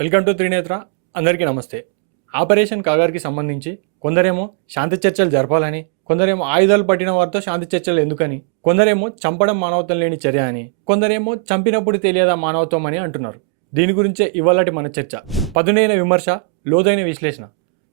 Welcome to Trinetra. అందరికీ నమస్తే. Operation కాగార్కి సంబంధించి కొందరేమో శాంతి చర్చలు జరపాలని, కొందరేమో ఆయుధాలు పట్టిన వారితో శాంతి చర్చలు ఎందుకని, కొందరేమో చంపడం మానవత్వం లేని చర్య అని, కొందరేమో చంపినప్పుడు తెలియదా మానవత్వం అని అంటున్నారు. దీని గురించే ఇవాళటి మన చర్చ. పదునైన విమర్శ, లోతైన విశ్లేషణ.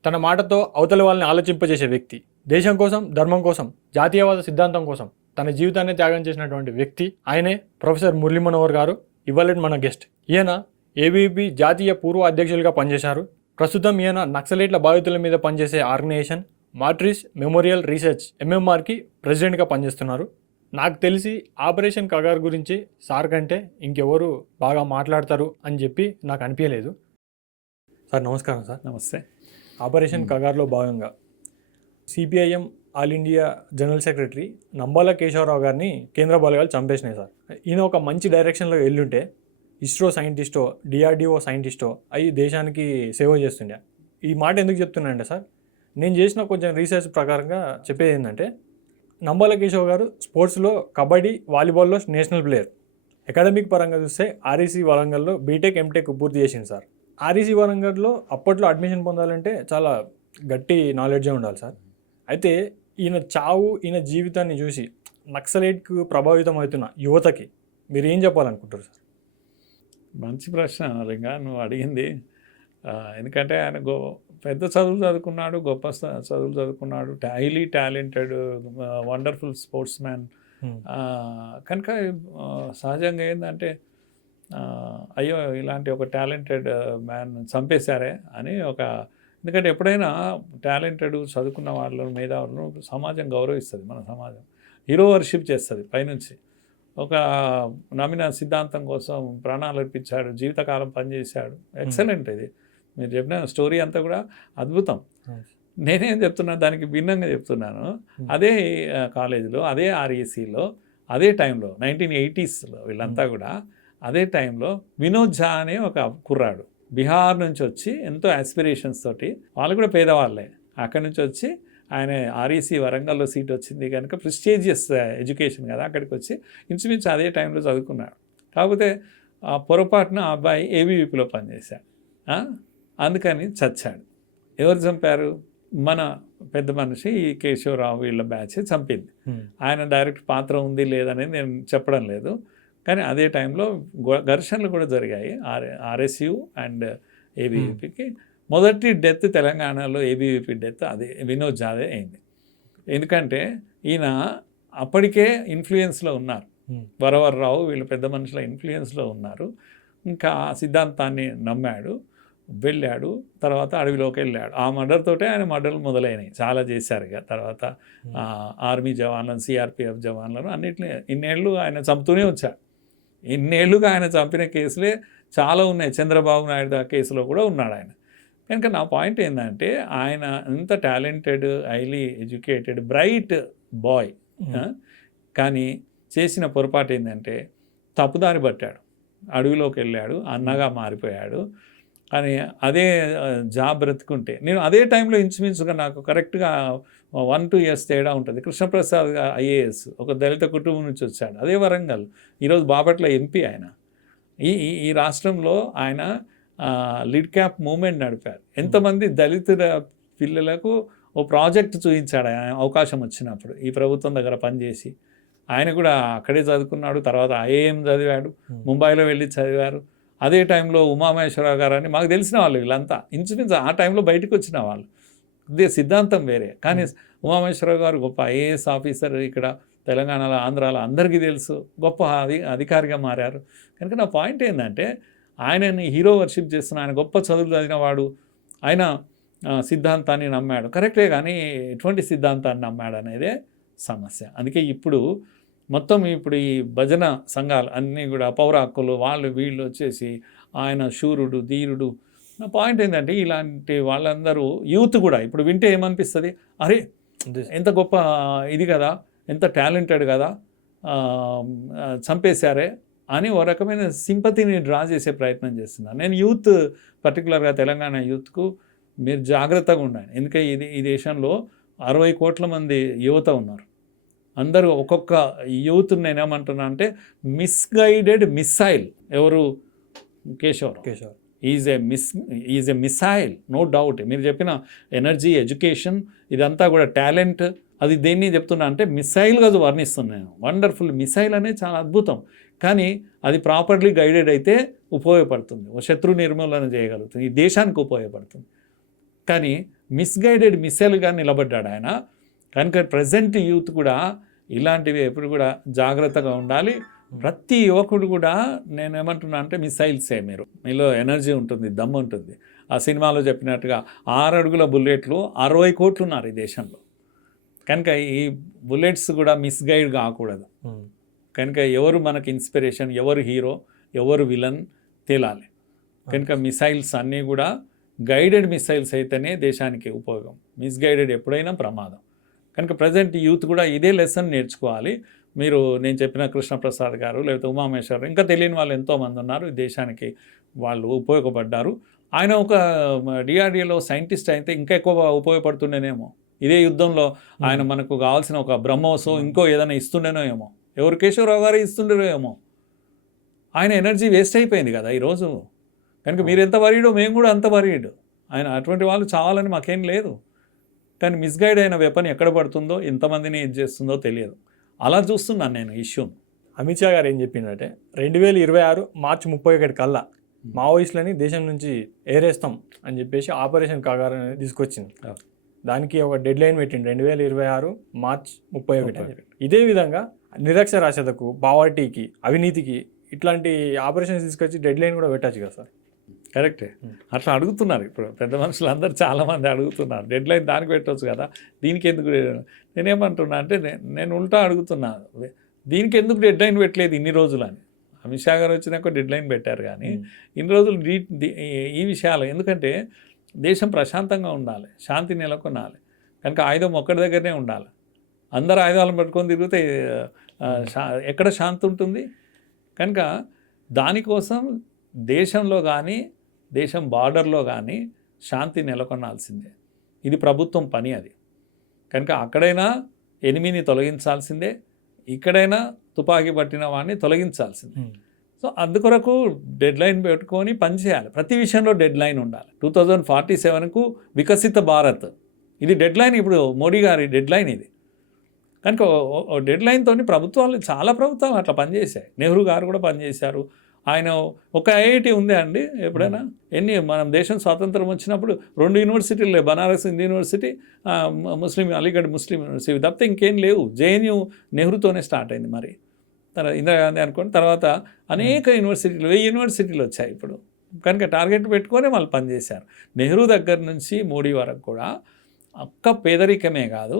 తన మాటతో అవతల వాళ్ళని ఆలోచింపజేసే వ్యక్తి, దేశం కోసం, ధర్మం కోసం, జాతీయవాద సిద్ధాంతం కోసం తన జీవితాన్ని త్యాగం చేసినటువంటి వ్యక్తి ఆయనే ప్రొఫెసర్ మురళీ మనోహర్ గారు. ఇవాళటి మన గెస్ట్. ఈయన ఏబీవీపీ జాతీయ పూర్వ అధ్యక్షులుగా పనిచేశారు. ప్రస్తుతం ఈయన నక్సలైట్ల బాధితుల మీద పనిచేసే ఆర్గనైజేషన్ మార్టిరిస్ మెమోరియల్ రీసెర్చ్ ఎంఎంఆర్కి ప్రెసిడెంట్గా పనిచేస్తున్నారు. నాకు తెలిసి ఆపరేషన్ కగార్ గురించి సార్ కంటే ఇంకెవరు బాగా మాట్లాడతారు అని చెప్పి నాకు అనిపించలేదు. సార్ నమస్కారం. సార్ నమస్తే. ఆపరేషన్ కగార్లో భాగంగా CPIM all India general secretary Nambala Keshava Rao గారిని కేంద్ర బలగాలు చంపేసినాయి. సార్ ఈయన ఒక మంచి డైరెక్షన్లో వెళ్ళుంటే ఇస్రో సైంటిస్టో, డిఆర్డిఓ సైంటిస్టో అవి దేశానికి సేవ చేస్తుండే. ఈ మాట ఎందుకు చెప్తున్నానంటే సార్, నేను చేసిన కొంచెం రీసెర్చ్ ప్రకారంగా చెప్పేది ఏంటంటే, నంబాల కేశవ్ గారు స్పోర్ట్స్లో కబడ్డీ, వాలీబాల్లో నేషనల్ ప్లేయర్. అకాడమిక్ పరంగా చూస్తే ఆర్ఈసీ వరంగల్లో బీటెక్, ఎంటెక్ పూర్తి చేసింది సార్. ఆర్ఈసీ వరంగల్లో అప్పట్లో అడ్మిషన్ పొందాలంటే చాలా గట్టి నాలెడ్జే ఉండాలి సార్. అయితే ఈయన చావు, ఈయన జీవితాన్ని చూసి నక్సలైట్కు ప్రభావితం అవుతున్న యువతకి మీరు ఏం చెప్పాలనుకుంటారు సార్? మంచి ప్రశ్న లింగా నువ్వు అడిగింది. ఎందుకంటే ఆయన పెద్ద చదువులు చదువుకున్నాడు, గొప్ప చదువులు చదువుకున్నాడు, highly talented, wonderful sports man. కనుక సహజంగా ఏంటంటే అయ్యో ఇలాంటి ఒక టాలెంటెడ్ మ్యాన్ చంపేశారే అని ఎందుకంటే ఎప్పుడైనా టాలెంటెడ్ చదువుకున్న వాళ్ళ మేధావులను సమాజం గౌరవిస్తుంది. మన సమాజం హీరో వర్షిప్ చేస్తుంది పైనుంచి. ఒక నమ్మిన సిద్ధాంతం కోసం ప్రాణాలు అర్పించాడు, జీవితకాలం పనిచేశాడు. ఎక్సలెంట్. ఇది మీరు చెప్పిన స్టోరీ అంతా కూడా అద్భుతం. నేనేం చెప్తున్నా, దానికి భిన్నంగా చెప్తున్నాను. అదే కాలేజీలో, అదే ఆర్ఈసీలో, అదే టైంలో 1980sలో వీళ్ళంతా కూడా అదే టైంలో వినోద్ ఝా అనే ఒక కుర్రాడు బీహార్ నుంచి వచ్చి ఎంతో ఆస్పిరేషన్స్ తోటి, వాళ్ళు కూడా పేదవాళ్ళే, అక్కడి నుంచి వచ్చి ఆయన ఆర్ఈసీ వరంగల్లో సీట్ వచ్చింది కనుక ప్రెస్టీజియస్ ఎడ్యుకేషన్ కదా, అక్కడికి వచ్చి ఇంచుమించు అదే టైంలో చదువుకున్నాడు. కాకపోతే పొరపాటున ఆ అబ్బాయి ఏబీవీపీలో పనిచేశాడు, అందుకని చచ్చాడు. ఎవరు చంపారు? మన పెద్ద మనిషి ఈ కేశవరావు వీళ్ళ బ్యాచ్ చంపింది. ఆయన డైరెక్ట్ పాత్ర ఉంది లేదనేది నేను చెప్పడం లేదు, కానీ అదే టైంలో ఘర్షణలు కూడా జరిగాయి ఆర్ఎస్యు అండ్ ఏబీవీపీకి. మొదటి డెత్ తెలంగాణలో ఏబీవీపీ డెత్ అదే వినోద్ ఝాదే అయింది. ఎందుకంటే ఈయన అప్పటికే ఇన్ఫ్లుయెన్స్లో ఉన్నారు, వరవర్రావు వీళ్ళు పెద్ద మనుషుల ఇన్ఫ్లుయెన్స్లో ఉన్నారు. ఇంకా ఆ సిద్ధాంతాన్ని నమ్మాడు, వెళ్ళాడు, తర్వాత అడవిలోకి వెళ్ళాడు. ఆ మర్డర్ తోటే ఆయన మర్డర్లు మొదలైనవి, చాలా చేశారు. ఇక తర్వాత ఆర్మీ జవాన్లను, సిఆర్పిఎఫ్ జవాన్లను అన్నింటినీ ఇన్నేళ్ళు ఆయన చంపుతూనే వచ్చాడు. ఇన్నేళ్ళుగా ఆయన చంపిన కేసులే చాలా ఉన్నాయి. చంద్రబాబు నాయుడు ఆ కేసులో కూడా ఉన్నాడు ఆయన. కనుక నా పాయింట్ ఏంటంటే, ఆయన ఎంత talented, highly educated, bright boy, కానీ చేసిన పొరపాటు ఏంటంటే తప్పుదారి పట్టాడు, అడవిలోకి వెళ్ళాడు, అన్నగా మారిపోయాడు. కానీ అదే జాబ్ బ్రతుకుంటే, నేను అదే టైంలో ఇంచుమించుగా నాకు కరెక్ట్గా 1-2 years తేడా ఉంటుంది. కృష్ణప్రసాద్ ఐఏఎస్ ఒక దళిత కుటుంబం నుంచి వచ్చాడు, అదే వరంగల్. ఈరోజు బాపట్ల ఎంపీ ఆయన. ఈ రాష్ట్రంలో ఆయన లిడ్ క్యాప్ మూవ్మెంట్ నడిపారు. ఎంతమంది దళితుల పిల్లలకు ఓ ప్రాజెక్ట్ చూపించాడు ఆయన అవకాశం వచ్చినప్పుడు, ఈ ప్రభుత్వం దగ్గర పనిచేసి. ఆయన కూడా అక్కడే చదువుకున్నాడు, తర్వాత ఐఏఎం చదివాడు, ముంబైలో వెళ్ళి చదివారు. అదే టైంలో ఉమామహేశ్వరరావు గారు అని మాకు తెలిసిన వాళ్ళు వీళ్ళంతా ఇంచుమించు ఆ టైంలో బయటకు వచ్చిన వాళ్ళు. ఇదే సిద్ధాంతం వేరే, కానీ ఉమామహేశ్వరరావు గారు గొప్ప ఐఏఎస్ ఆఫీసర్, ఇక్కడ తెలంగాణలో, ఆంధ్రాలో అందరికీ తెలుసు, గొప్ప అధికారిగా మారారు. కనుక నా పాయింట్ ఏంటంటే, ఆయనని హీరో వర్షిప్ చేస్తున్న, ఆయన గొప్ప చదువులు చదివినవాడు, ఆయన సిద్ధాంతాన్ని నమ్మాడు, కరెక్టే. కానీ ఎటువంటి సిద్ధాంతాన్ని నమ్మాడు అనేదే సమస్య. అందుకే ఇప్పుడు ఈ భజన సంఘాలు అన్నీ కూడా పౌర హక్కులు వాళ్ళు వీళ్ళు వచ్చేసి ఆయన శూరుడు, ధీరుడు. నా పాయింట్ ఏంటంటే, ఇలాంటి వాళ్ళందరూ యూత్ కూడా ఇప్పుడు వింటే ఏమనిపిస్తుంది, అరే ఎంత గొప్ప ఇది కదా, ఎంత టాలెంటెడ్ కదా, చంపేశారే అని ఒక రకమైన సింపతిని డ్రా చేసే ప్రయత్నం చేస్తున్నాను. నేను యూత్, పర్టికులర్గా తెలంగాణ యూత్కు మీరు జాగ్రత్తగా ఉండండి. ఎందుకంటే ఈ దేశంలో 60 కోట్ల మంది యువత ఉన్నారు. అందరూ ఒక్కొక్క యూత్ నేనేమంటున్నా అంటే మిస్గైడెడ్ మిస్సైల్. ఎవరు? Keshava Rao. Is a missile, no doubt. మీరు చెప్పిన ఎనర్జీ, ఎడ్యుకేషన్, ఇదంతా కూడా టాలెంట్, అది దేన్ని చెప్తున్నా అంటే మిసైల్గా వర్ణిస్తున్నాను. వండర్ఫుల్ మిసైల్ అనేది చాలా అద్భుతం. కానీ అది ప్రాపర్లీ గైడెడ్ అయితే ఉపయోగపడుతుంది, శత్రు నిర్మూలన చేయగలుగుతుంది, ఈ దేశానికి ఉపయోగపడుతుంది. కానీ మిస్గైడెడ్ మిసైల్గా నిలబడ్డాడు ఆయన. కనుక ప్రజెంట్ యూత్ కూడా ఇలాంటివి ఎప్పుడు కూడా జాగ్రత్తగా ఉండాలి. ప్రతి యువకుడు కూడా నేను ఏమంటున్నా అంటే మిసైల్సే. మీలో ఎనర్జీ ఉంటుంది, దమ్ము ఉంటుంది. ఆ సినిమాలో చెప్పినట్టుగా 6 అడుగుల బుల్లెట్లు 60 కోట్లు ఉన్నారు ఈ దేశంలో. కనుక ఈ బుల్లెట్స్ కూడా మిస్గైడ్ కాకూడదు. కనుక ఎవరు మనకి ఇన్స్పిరేషన్, ఎవరు హీరో, ఎవరు విలన్ తేలాలి. కనుక మిసైల్స్ అన్నీ కూడా గైడెడ్ మిసైల్స్ అయితేనే దేశానికి ఉపయోగం. మిస్గైడెడ్ ఎప్పుడైనా ప్రమాదం. కనుక ప్రజెంట్ యూత్ కూడా ఇదే లెసన్ నేర్చుకోవాలి. నేను చెప్పిన కృష్ణప్రసాద్ గారు, లేకపోతే ఉమామేశ్వర్, ఇంకా తెలియని వాళ్ళు ఎంతోమంది ఉన్నారు ఈ దేశానికి, వాళ్ళు ఉపయోగపడ్డారు. ఆయన ఒక డిఆర్డిఏలో సైంటిస్ట్ అయితే ఇంకా ఎక్కువ ఉపయోగపడుతుండేనేమో. ఇదే యుద్ధంలో ఆయన మనకు కావాల్సిన ఒక బ్రహ్మోసో ఇంకో ఏదైనా ఇస్తుండేనో ఏమో, ఎవరు కేశవరావు గారు ఇస్తుండేనో ఏమో. ఆయన ఎనర్జీ వేస్ట్ అయిపోయింది కదా ఈరోజు. కనుక మీరు ఎంత వరీడో మేము కూడా అంత వరీడ్. ఆయన అటువంటి వాళ్ళు చావాలని మాకేం లేదు. కానీ మిస్గైడ్ అయిన వెపన్ ఎక్కడ పడుతుందో, ఎంతమందిని ఇది చేస్తుందో తెలియదు. అలా చూస్తున్నాను నేను ఇష్యూని. అమిత్ షా గారు ఏం చెప్పిందంటే 2026 మార్చి 31 కల్లా మావోయిస్టులని దేశం నుంచి ఏరేస్తాం అని చెప్పేసి ఆపరేషన్ కాగార్ అనేది తీసుకొచ్చింది. దానికి ఒక డెడ్ లైన్ పెట్టింది 2026 మార్చ్ 31. ఇదే విధంగా నిరక్షరాస్యతకు, పావర్టీకి, అవినీతికి ఇట్లాంటి ఆపరేషన్స్ తీసుకొచ్చి డెడ్ లైన్ కూడా పెట్టచ్చు కదా సార్? కరెక్టే. అట్లా అడుగుతున్నారు ఇప్పుడు పెద్ద మనుషులు అందరూ చాలామంది అడుగుతున్నారు. డెడ్ లైన్ దానికి పెట్టవచ్చు కదా, దీనికి ఎందుకు? నేనేమంటున్నా అంటే నేను ఉల్టా అడుగుతున్నా, దీనికి ఎందుకు డెడ్ లైన్ పెట్టలేదు ఇన్ని రోజులు అని. అమిత్ షా గారు వచ్చినాక డెడ్ లైన్ పెట్టారు, కానీ ఇన్ని రోజులు ఈ విషయాలు ఎందుకంటే దేశం ప్రశాంతంగా ఉండాలి, శాంతి నెలకొనాలి. కనుక ఆయుధం ఒక్కడి దగ్గరనే ఉండాలి. అందరు ఆయుధాలను పట్టుకొని తిరిగితే ఎక్కడ శాంతి ఉంటుంది? కనుక దానికోసం దేశంలో కానీ, దేశం బార్డర్లో కానీ శాంతి నెలకొనాల్సిందే. ఇది ప్రభుత్వం పని అది. కనుక అక్కడైనా ఎనిమిని తొలగించాల్సిందే, ఇక్కడైనా తుపాకీ పట్టిన వాడిని తొలగించాల్సిందే. సో అందుకొరకు డెడ్ లైన్ పెట్టుకొని పనిచేయాలి. ప్రతి విషయంలో డెడ్ లైన్ ఉండాలి. 2047కు వికసిత భారత్, ఇది డెడ్ లైన్. ఇప్పుడు మోడీ గారి డెడ్ లైన్ ఇది. కనుక డెడ్ లైన్తో చాలా ప్రభుత్వాలు అట్లా పనిచేశాయి. నెహ్రూ గారు కూడా పనిచేశారు. ఆయన ఒక ఐఐటి ఉందే అండి ఎప్పుడైనా? మనం దేశం స్వాతంత్రం వచ్చినప్పుడు 2 యూనివర్సిటీలు, బనారస్ హిందూ యూనివర్సిటీ, అలీగఢ్ ముస్లిం యూనివర్సిటీ తప్పితే ఇంకేం లేవు. జేఎన్యూ నెహ్రూతోనే స్టార్ట్ అయింది. మరి ఇందిరాగాంధీ అనుకోండి, తర్వాత అనేక యూనివర్సిటీలు, 1000 యూనివర్సిటీలు వచ్చాయి ఇప్పుడు. కనుక టార్గెట్ పెట్టుకొని వాళ్ళు పనిచేశారు. నెహ్రూ దగ్గర నుంచి మోడీ వరకు కూడా ఒక్క పేదరికమే కాదు,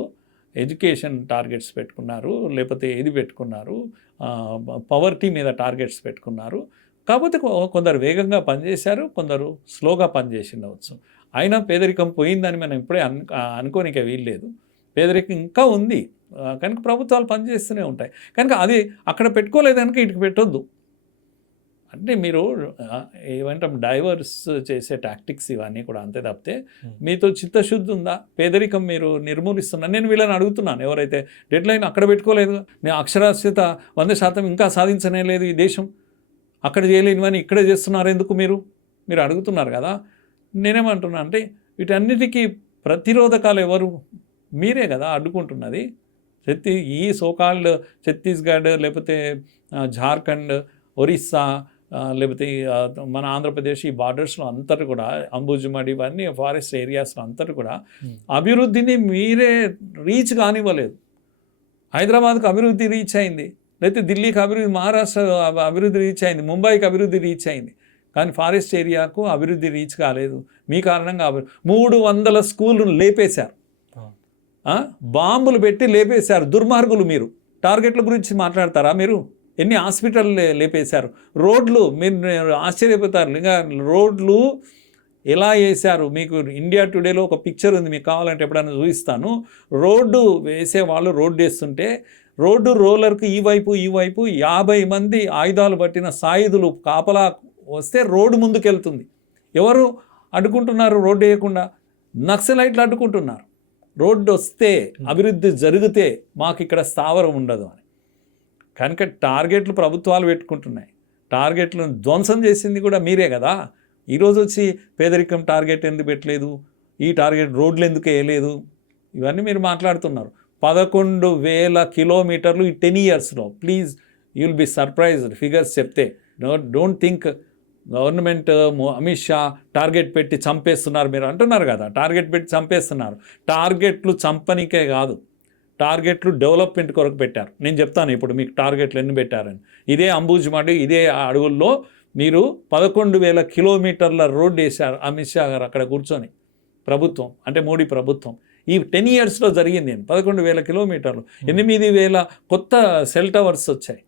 ఎడ్యుకేషన్ టార్గెట్స్ పెట్టుకున్నారు, లేకపోతే ఏది పెట్టుకున్నారు, పవర్టీ మీద టార్గెట్స్ పెట్టుకున్నారు. కాకపోతే కొందరు వేగంగా పనిచేశారు, కొందరు స్లోగా పనిచేసి ఉండవచ్చు. అయినా పేదరికం పోయిందని మనం ఇప్పుడే అనుకోనికే వీల్లేదు. పేదరికం ఇంకా ఉంది. కనుక ప్రభుత్వాలు పనిచేస్తూనే ఉంటాయి. కనుక అది అక్కడ పెట్టుకోలేదు కనుక ఇటుకు పెట్టొద్దు. అంటే మీరు ఏమంటాం, డైవర్స్ చేసే టాక్టిక్స్ ఇవన్నీ కూడా అంతే తప్పితే మీతో చిత్తశుద్ధి ఉందా? పేదరికం మీరు నిర్మూలిస్తున్నా. నేను వీళ్ళని అడుగుతున్నాను, ఎవరైతే డెడ్ లైన్ అక్కడ పెట్టుకోలేదు, నేను అక్షరాస్యత 100% ఇంకా సాధించనే లేదు ఈ దేశం, అక్కడ చేయలేనివని ఇక్కడే చేస్తున్నారు ఎందుకు మీరు అడుగుతున్నారు కదా. నేనేమంటున్నా అంటే వీటన్నిటికీ ప్రతిరోధకాలు ఎవరు? మీరే కదా అడ్డుకుంటున్నది. ఈ సోకాల్డ్ ఛత్తీస్గఢ్, లేకపోతే జార్ఖండ్, ఒరిస్సా, లేకపోతే మన ఆంధ్రప్రదేశ్, ఈ బార్డర్స్లో అంతటి కూడా, అంబుజుమడి, ఇవన్నీ ఫారెస్ట్ ఏరియాస్లో అంతటి కూడా అభివృద్ధిని మీరే రీచ్ కానివ్వలేదు. హైదరాబాద్కు అభివృద్ధి రీచ్ అయింది, లేకపోతే ఢిల్లీకి అభివృద్ధి, మహారాష్ట్ర అభివృద్ధి రీచ్ అయింది, ముంబైకి అభివృద్ధి రీచ్ అయింది. కానీ ఫారెస్ట్ ఏరియాకు అభివృద్ధి రీచ్ కాలేదు. మీ కారణంగా 300 స్కూళ్ళను లేపేశారు, బాంబులు పెట్టి లేపేశారు. దుర్మార్గులు మీరు. టార్గెట్ల గురించి మాట్లాడతారా మీరు? ఎన్ని హాస్పిటల్ లేపేశారు, రోడ్లు, మీరు ఆశ్చర్యపోతారు. ఇంకా రోడ్లు ఎలా వేశారు? మీకు ఇండియా టుడేలో ఒక పిక్చర్ ఉంది, మీకు కావాలంటే ఎప్పుడైనా చూపిస్తాను. రోడ్డు వేసేవాళ్ళు రోడ్డు వేస్తుంటే రోడ్డు రోలర్కి ఈ వైపు 50 మంది ఆయుధాలు పట్టిన సాయుధులు కాపలా వస్తే రోడ్డు ముందుకెళ్తుంది. ఎవరు అడ్డుకుంటున్నారు? రోడ్డు వేయకుండా నక్సలైట్లు అడ్డుకుంటున్నారు. రోడ్డు వస్తే, అభివృద్ధి జరిగితే మాకు ఇక్కడ స్థావరం ఉండదు అని. కనుక టార్గెట్లు ప్రభుత్వాలు పెట్టుకుంటున్నాయి. టార్గెట్లను ధ్వంసం చేసింది కూడా మీరే కదా. ఈరోజు వచ్చి పేదరికం టార్గెట్ ఎందుకు పెట్టలేదు, ఈ టార్గెట్ రోడ్లు ఎందుకు వేయలేదు, ఇవన్నీ మీరు మాట్లాడుతున్నారు. 11,000 కిలోమీటర్లు ఈ 10 yearsలో. Please you will be surprised figures చెప్తే. Don't think government Amit Shah target పెట్టి చంపేస్తున్నారు మీరు అంటున్నారు కదా, టార్గెట్ పెట్టి చంపేస్తున్నారు. టార్గెట్లు చంపనికే కాదు, టార్గెట్లు డెవలప్మెంట్ కొరకు పెట్టారు. నేను చెప్తాను ఇప్పుడు మీకు టార్గెట్లు ఎన్ని పెట్టారని. ఇదే అంబుజ్మడి ఇదే అడవుల్లో మీరు 11,000 కిలోమీటర్ల రోడ్డు వేశారు అమిత్ షా గారు అక్కడ కూర్చొని. ప్రభుత్వం అంటే మోడీ ప్రభుత్వం ఈ 10 yearsలో జరిగింది. 11,000 కిలోమీటర్లు, 8,000 కొత్త సెల్ టవర్స్ వచ్చాయి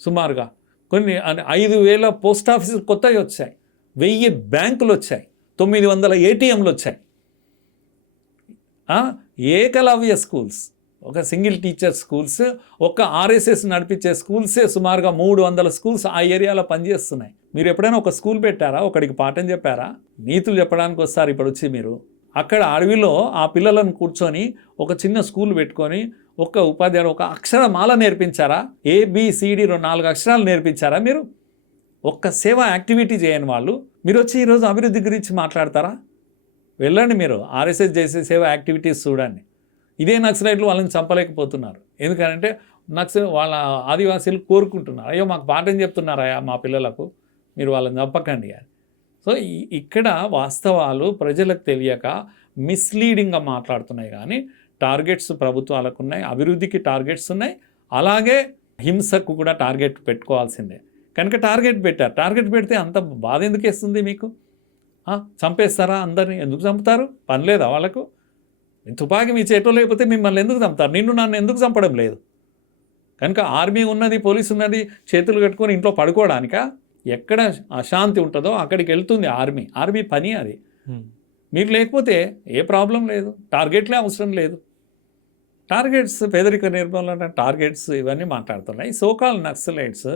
సుమారుగా, కొన్ని 5,000 పోస్ట్ ఆఫీసులు కొత్తవి వచ్చాయి, 1000 బ్యాంకులు వచ్చాయి, 900 ATMలు వచ్చాయి. ఏకలవ్య స్కూల్స్, ఒక సింగిల్ టీచర్ స్కూల్స్, ఒక RSS నడిపించే స్కూల్సే సుమారుగా 300 స్కూల్స్ ఆ ఏరియాలో పనిచేస్తున్నాయి. మీరు ఎప్పుడైనా ఒక స్కూల్ పెట్టారా, ఒకడికి పాఠం చెప్పారా? నీతులు చెప్పడానికి వస్తారు ఇప్పుడు వచ్చి మీరు. అక్కడ అడవిలో ఆ పిల్లలను కూర్చొని ఒక చిన్న స్కూల్ పెట్టుకొని ఒక ఉపాధ్యాయుడు ఒక అక్షరమాల నేర్పించారా? ABCD 4 అక్షరాలు నేర్పించారా మీరు? ఒక్క సేవా యాక్టివిటీ చేయని వాళ్ళు మీరు వచ్చి ఈరోజు అభివృద్ధి గురించి మాట్లాడతారా? వెళ్ళండి మీరు RSS చేసే సేవా యాక్టివిటీస్ చూడండి. ఇదే నక్సలైట్లు వాళ్ళని చంపలేకపోతున్నారు. ఎందుకంటే వాళ్ళ ఆదివాసీలు కోరుకుంటున్నారు, అయ్యో మాకు పాఠం చెప్తున్నారయ్యా మా పిల్లలకు, మీరు వాళ్ళని చంపకండి అని. సో ఇక్కడ వాస్తవాలు ప్రజలకు తెలియక మిస్లీడింగ్గా మాట్లాడుతున్నాయి. కానీ టార్గెట్స్ ప్రభుత్వాలకు ఉన్నాయి, అభివృద్ధికి టార్గెట్స్ ఉన్నాయి, అలాగే హింసకు కూడా టార్గెట్ పెట్టుకోవాల్సిందే. కనుక టార్గెట్ పెట్టారు. టార్గెట్ పెడితే అంత బాధ ఎందుకు వేస్తుంది మీకు? చంపేస్తారా అందరినీ? ఎందుకు చంపుతారు? పని లేదా వాళ్ళకు? తుపాకీ మీ చేతిలో లేకపోతే మిమ్మల్ని ఎందుకు చంపుతారు? నన్ను ఎందుకు చంపడం లేదు? కనుక ఆర్మీ ఉన్నది, పోలీసు ఉన్నది, చేతులు కట్టుకొని ఇంట్లో పడుకోవడానికా? ఎక్కడ అశాంతి ఉంటుందో అక్కడికి వెళ్తుంది ఆర్మీ పని అది. మీరు లేకపోతే ఏ ప్రాబ్లం లేదు, టార్గెట్లే అవసరం లేదు. టార్గెట్స్, పేదరిక నిర్మూలన టార్గెట్స్ ఇవన్నీ మాట్లాడుతున్నాయి. సోకాల్ నక్సలైట్స్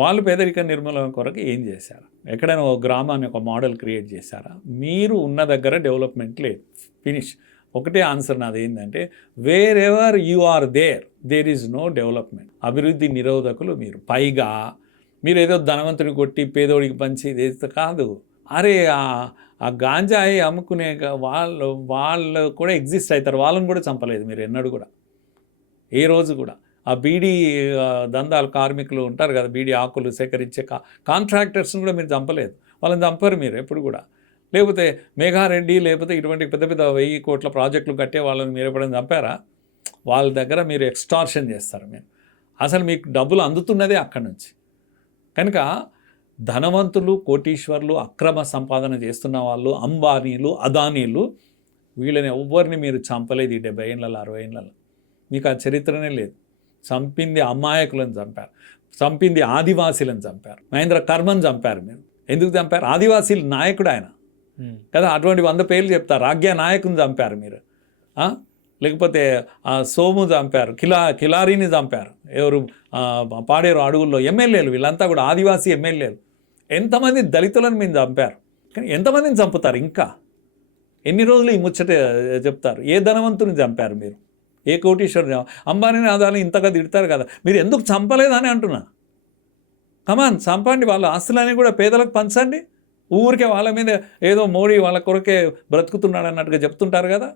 వాళ్ళు పేదరిక నిర్మూలన కొరకు ఏం చేశారు? ఎక్కడైనా ఒక గ్రామాన్ని ఒక మోడల్ క్రియేట్ చేశారా? మీరు ఉన్న దగ్గర డెవలప్మెంట్ లేదు, ఫినిష్. ఒకటే ఆన్సర్ నాది ఏంటంటే, wherever you are there is no development. అభివృద్ధి నిరోధకులు మీరు. పైగా మీరు ఏదో ధనవంతుడిని కొట్టి పేదోడికి పంచి ఇది కాదు. అరే ఆ గాంజాయి అమ్ముకునే వాళ్ళు కూడా ఎగ్జిస్ట్ అవుతారు, వాళ్ళని కూడా చంపలేదు మీరు ఎన్నడూ కూడా, ఏ రోజు కూడా. ఆ బీడీ దందాలు కార్మికులు ఉంటారు కదా, బీడీ ఆకులు సేకరించే కాంట్రాక్టర్స్ని కూడా మీరు చంపలేదు, వాళ్ళని చంపరు మీరు ఎప్పుడు కూడా. లేకపోతే మేఘారెడ్డి లేకపోతే ఇటువంటి పెద్ద పెద్ద 1000 కోట్ల ప్రాజెక్టులు కట్టే వాళ్ళని మీరు ఎప్పుడైనా చంపారా? వాళ్ళ దగ్గర మీరు ఎక్స్టార్షన్ చేస్తారు మీరు. అసలు మీకు డబ్బులు అందుతున్నదే అక్కడి నుంచి. కనుక ధనవంతులు, కోటీశ్వర్లు, అక్రమ సంపాదన చేస్తున్న వాళ్ళు, అంబానీలు, అదానీలు, వీళ్ళని ఎవ్వరిని మీరు చంపలేదు ఈ 70 ఏళ్ళలో 60 ఏళ్ళలో. మీకు ఆ చరిత్రనే లేదు. చంపింది అమాయకులను చంపారు, చంపింది ఆదివాసీలను చంపారు, మహేంద్ర కర్మను చంపారు మీరు. ఎందుకు చంపారు? ఆదివాసీల నాయకుడు ఆయన కదా, అటువంటి 100 పేర్లు చెప్తారు. రాజ్య నాయకుని చంపారు మీరు. లేకపోతే సోము చంపారు, కిలారీని చంపారు, ఎవరు పాడేరు అడవుల్లో ఎమ్మెల్యేలు, వీళ్ళంతా కూడా ఆదివాసీ ఎమ్మెల్యేలు. ఎంతమంది దళితులను మీరు చంపారు? కానీ ఎంతమందిని చంపుతారు? ఇంకా ఎన్ని రోజులు ఈ ముచ్చట చెప్తారు? ఏ ధనవంతుని చంపారు మీరు? ఏ కోటీశ్వరుని? అంబానీని, ఆదాని ఇంతగా తిడతారు కదా, మీరు ఎందుకు చంపలేదని అంటున్నా. కమాన్, చంపండి, వాళ్ళ ఆస్తులని కూడా పేదలకు పంచండి. ఊరికే వాళ్ళ మీద ఏదో మోడీ వాళ్ళ కొరకే బ్రతుకుతున్నాడు అన్నట్టుగా చెప్తుంటారు కదా.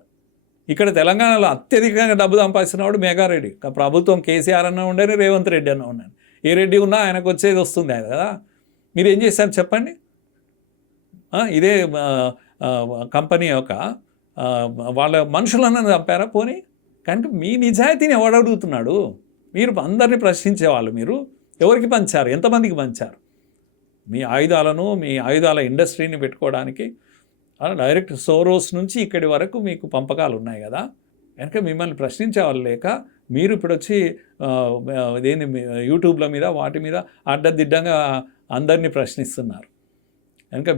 ఇక్కడ తెలంగాణలో అత్యధికంగా డబ్బు సంపాదిస్తున్నవాడు మేఘారెడ్డి. ప్రభుత్వం కేసీఆర్ అన్న ఉండని, రేవంత్ రెడ్డి అన్న ఉన్నాను. ఏ రెడ్డి ఉన్నా ఆయనకు వచ్చేది వస్తుంది కదా. మీరు ఏం చేశారు చెప్పండి? ఇదే కంపెనీ యొక్క వాళ్ళ మనుషులన్నా చంపారా పోనీ? కనుక మీ నిజాయితీని ఎవడు అడుగుతున్నాడు? మీరు అందరినీ ప్రశ్నించేవాళ్ళు. మీరు ఎవరికి పంచారు? ఎంతమందికి పంచారు? మీ ఆయుధాల ఇండస్ట్రీని పెట్టుకోవడానికి డైరెక్ట్ సోరోస్ నుంచి ఇక్కడి వరకు మీకు పంపకాలు ఉన్నాయి కదా. కనుక మిమ్మల్ని ప్రశ్నించే వాళ్ళు లేక మీరు ఇప్పుడు వచ్చి ఇదేంది యూట్యూబ్ల మీద వాటి మీద అడ్డదిడ్డంగా అందరినీ ప్రశ్నిస్తున్నారు. కనుక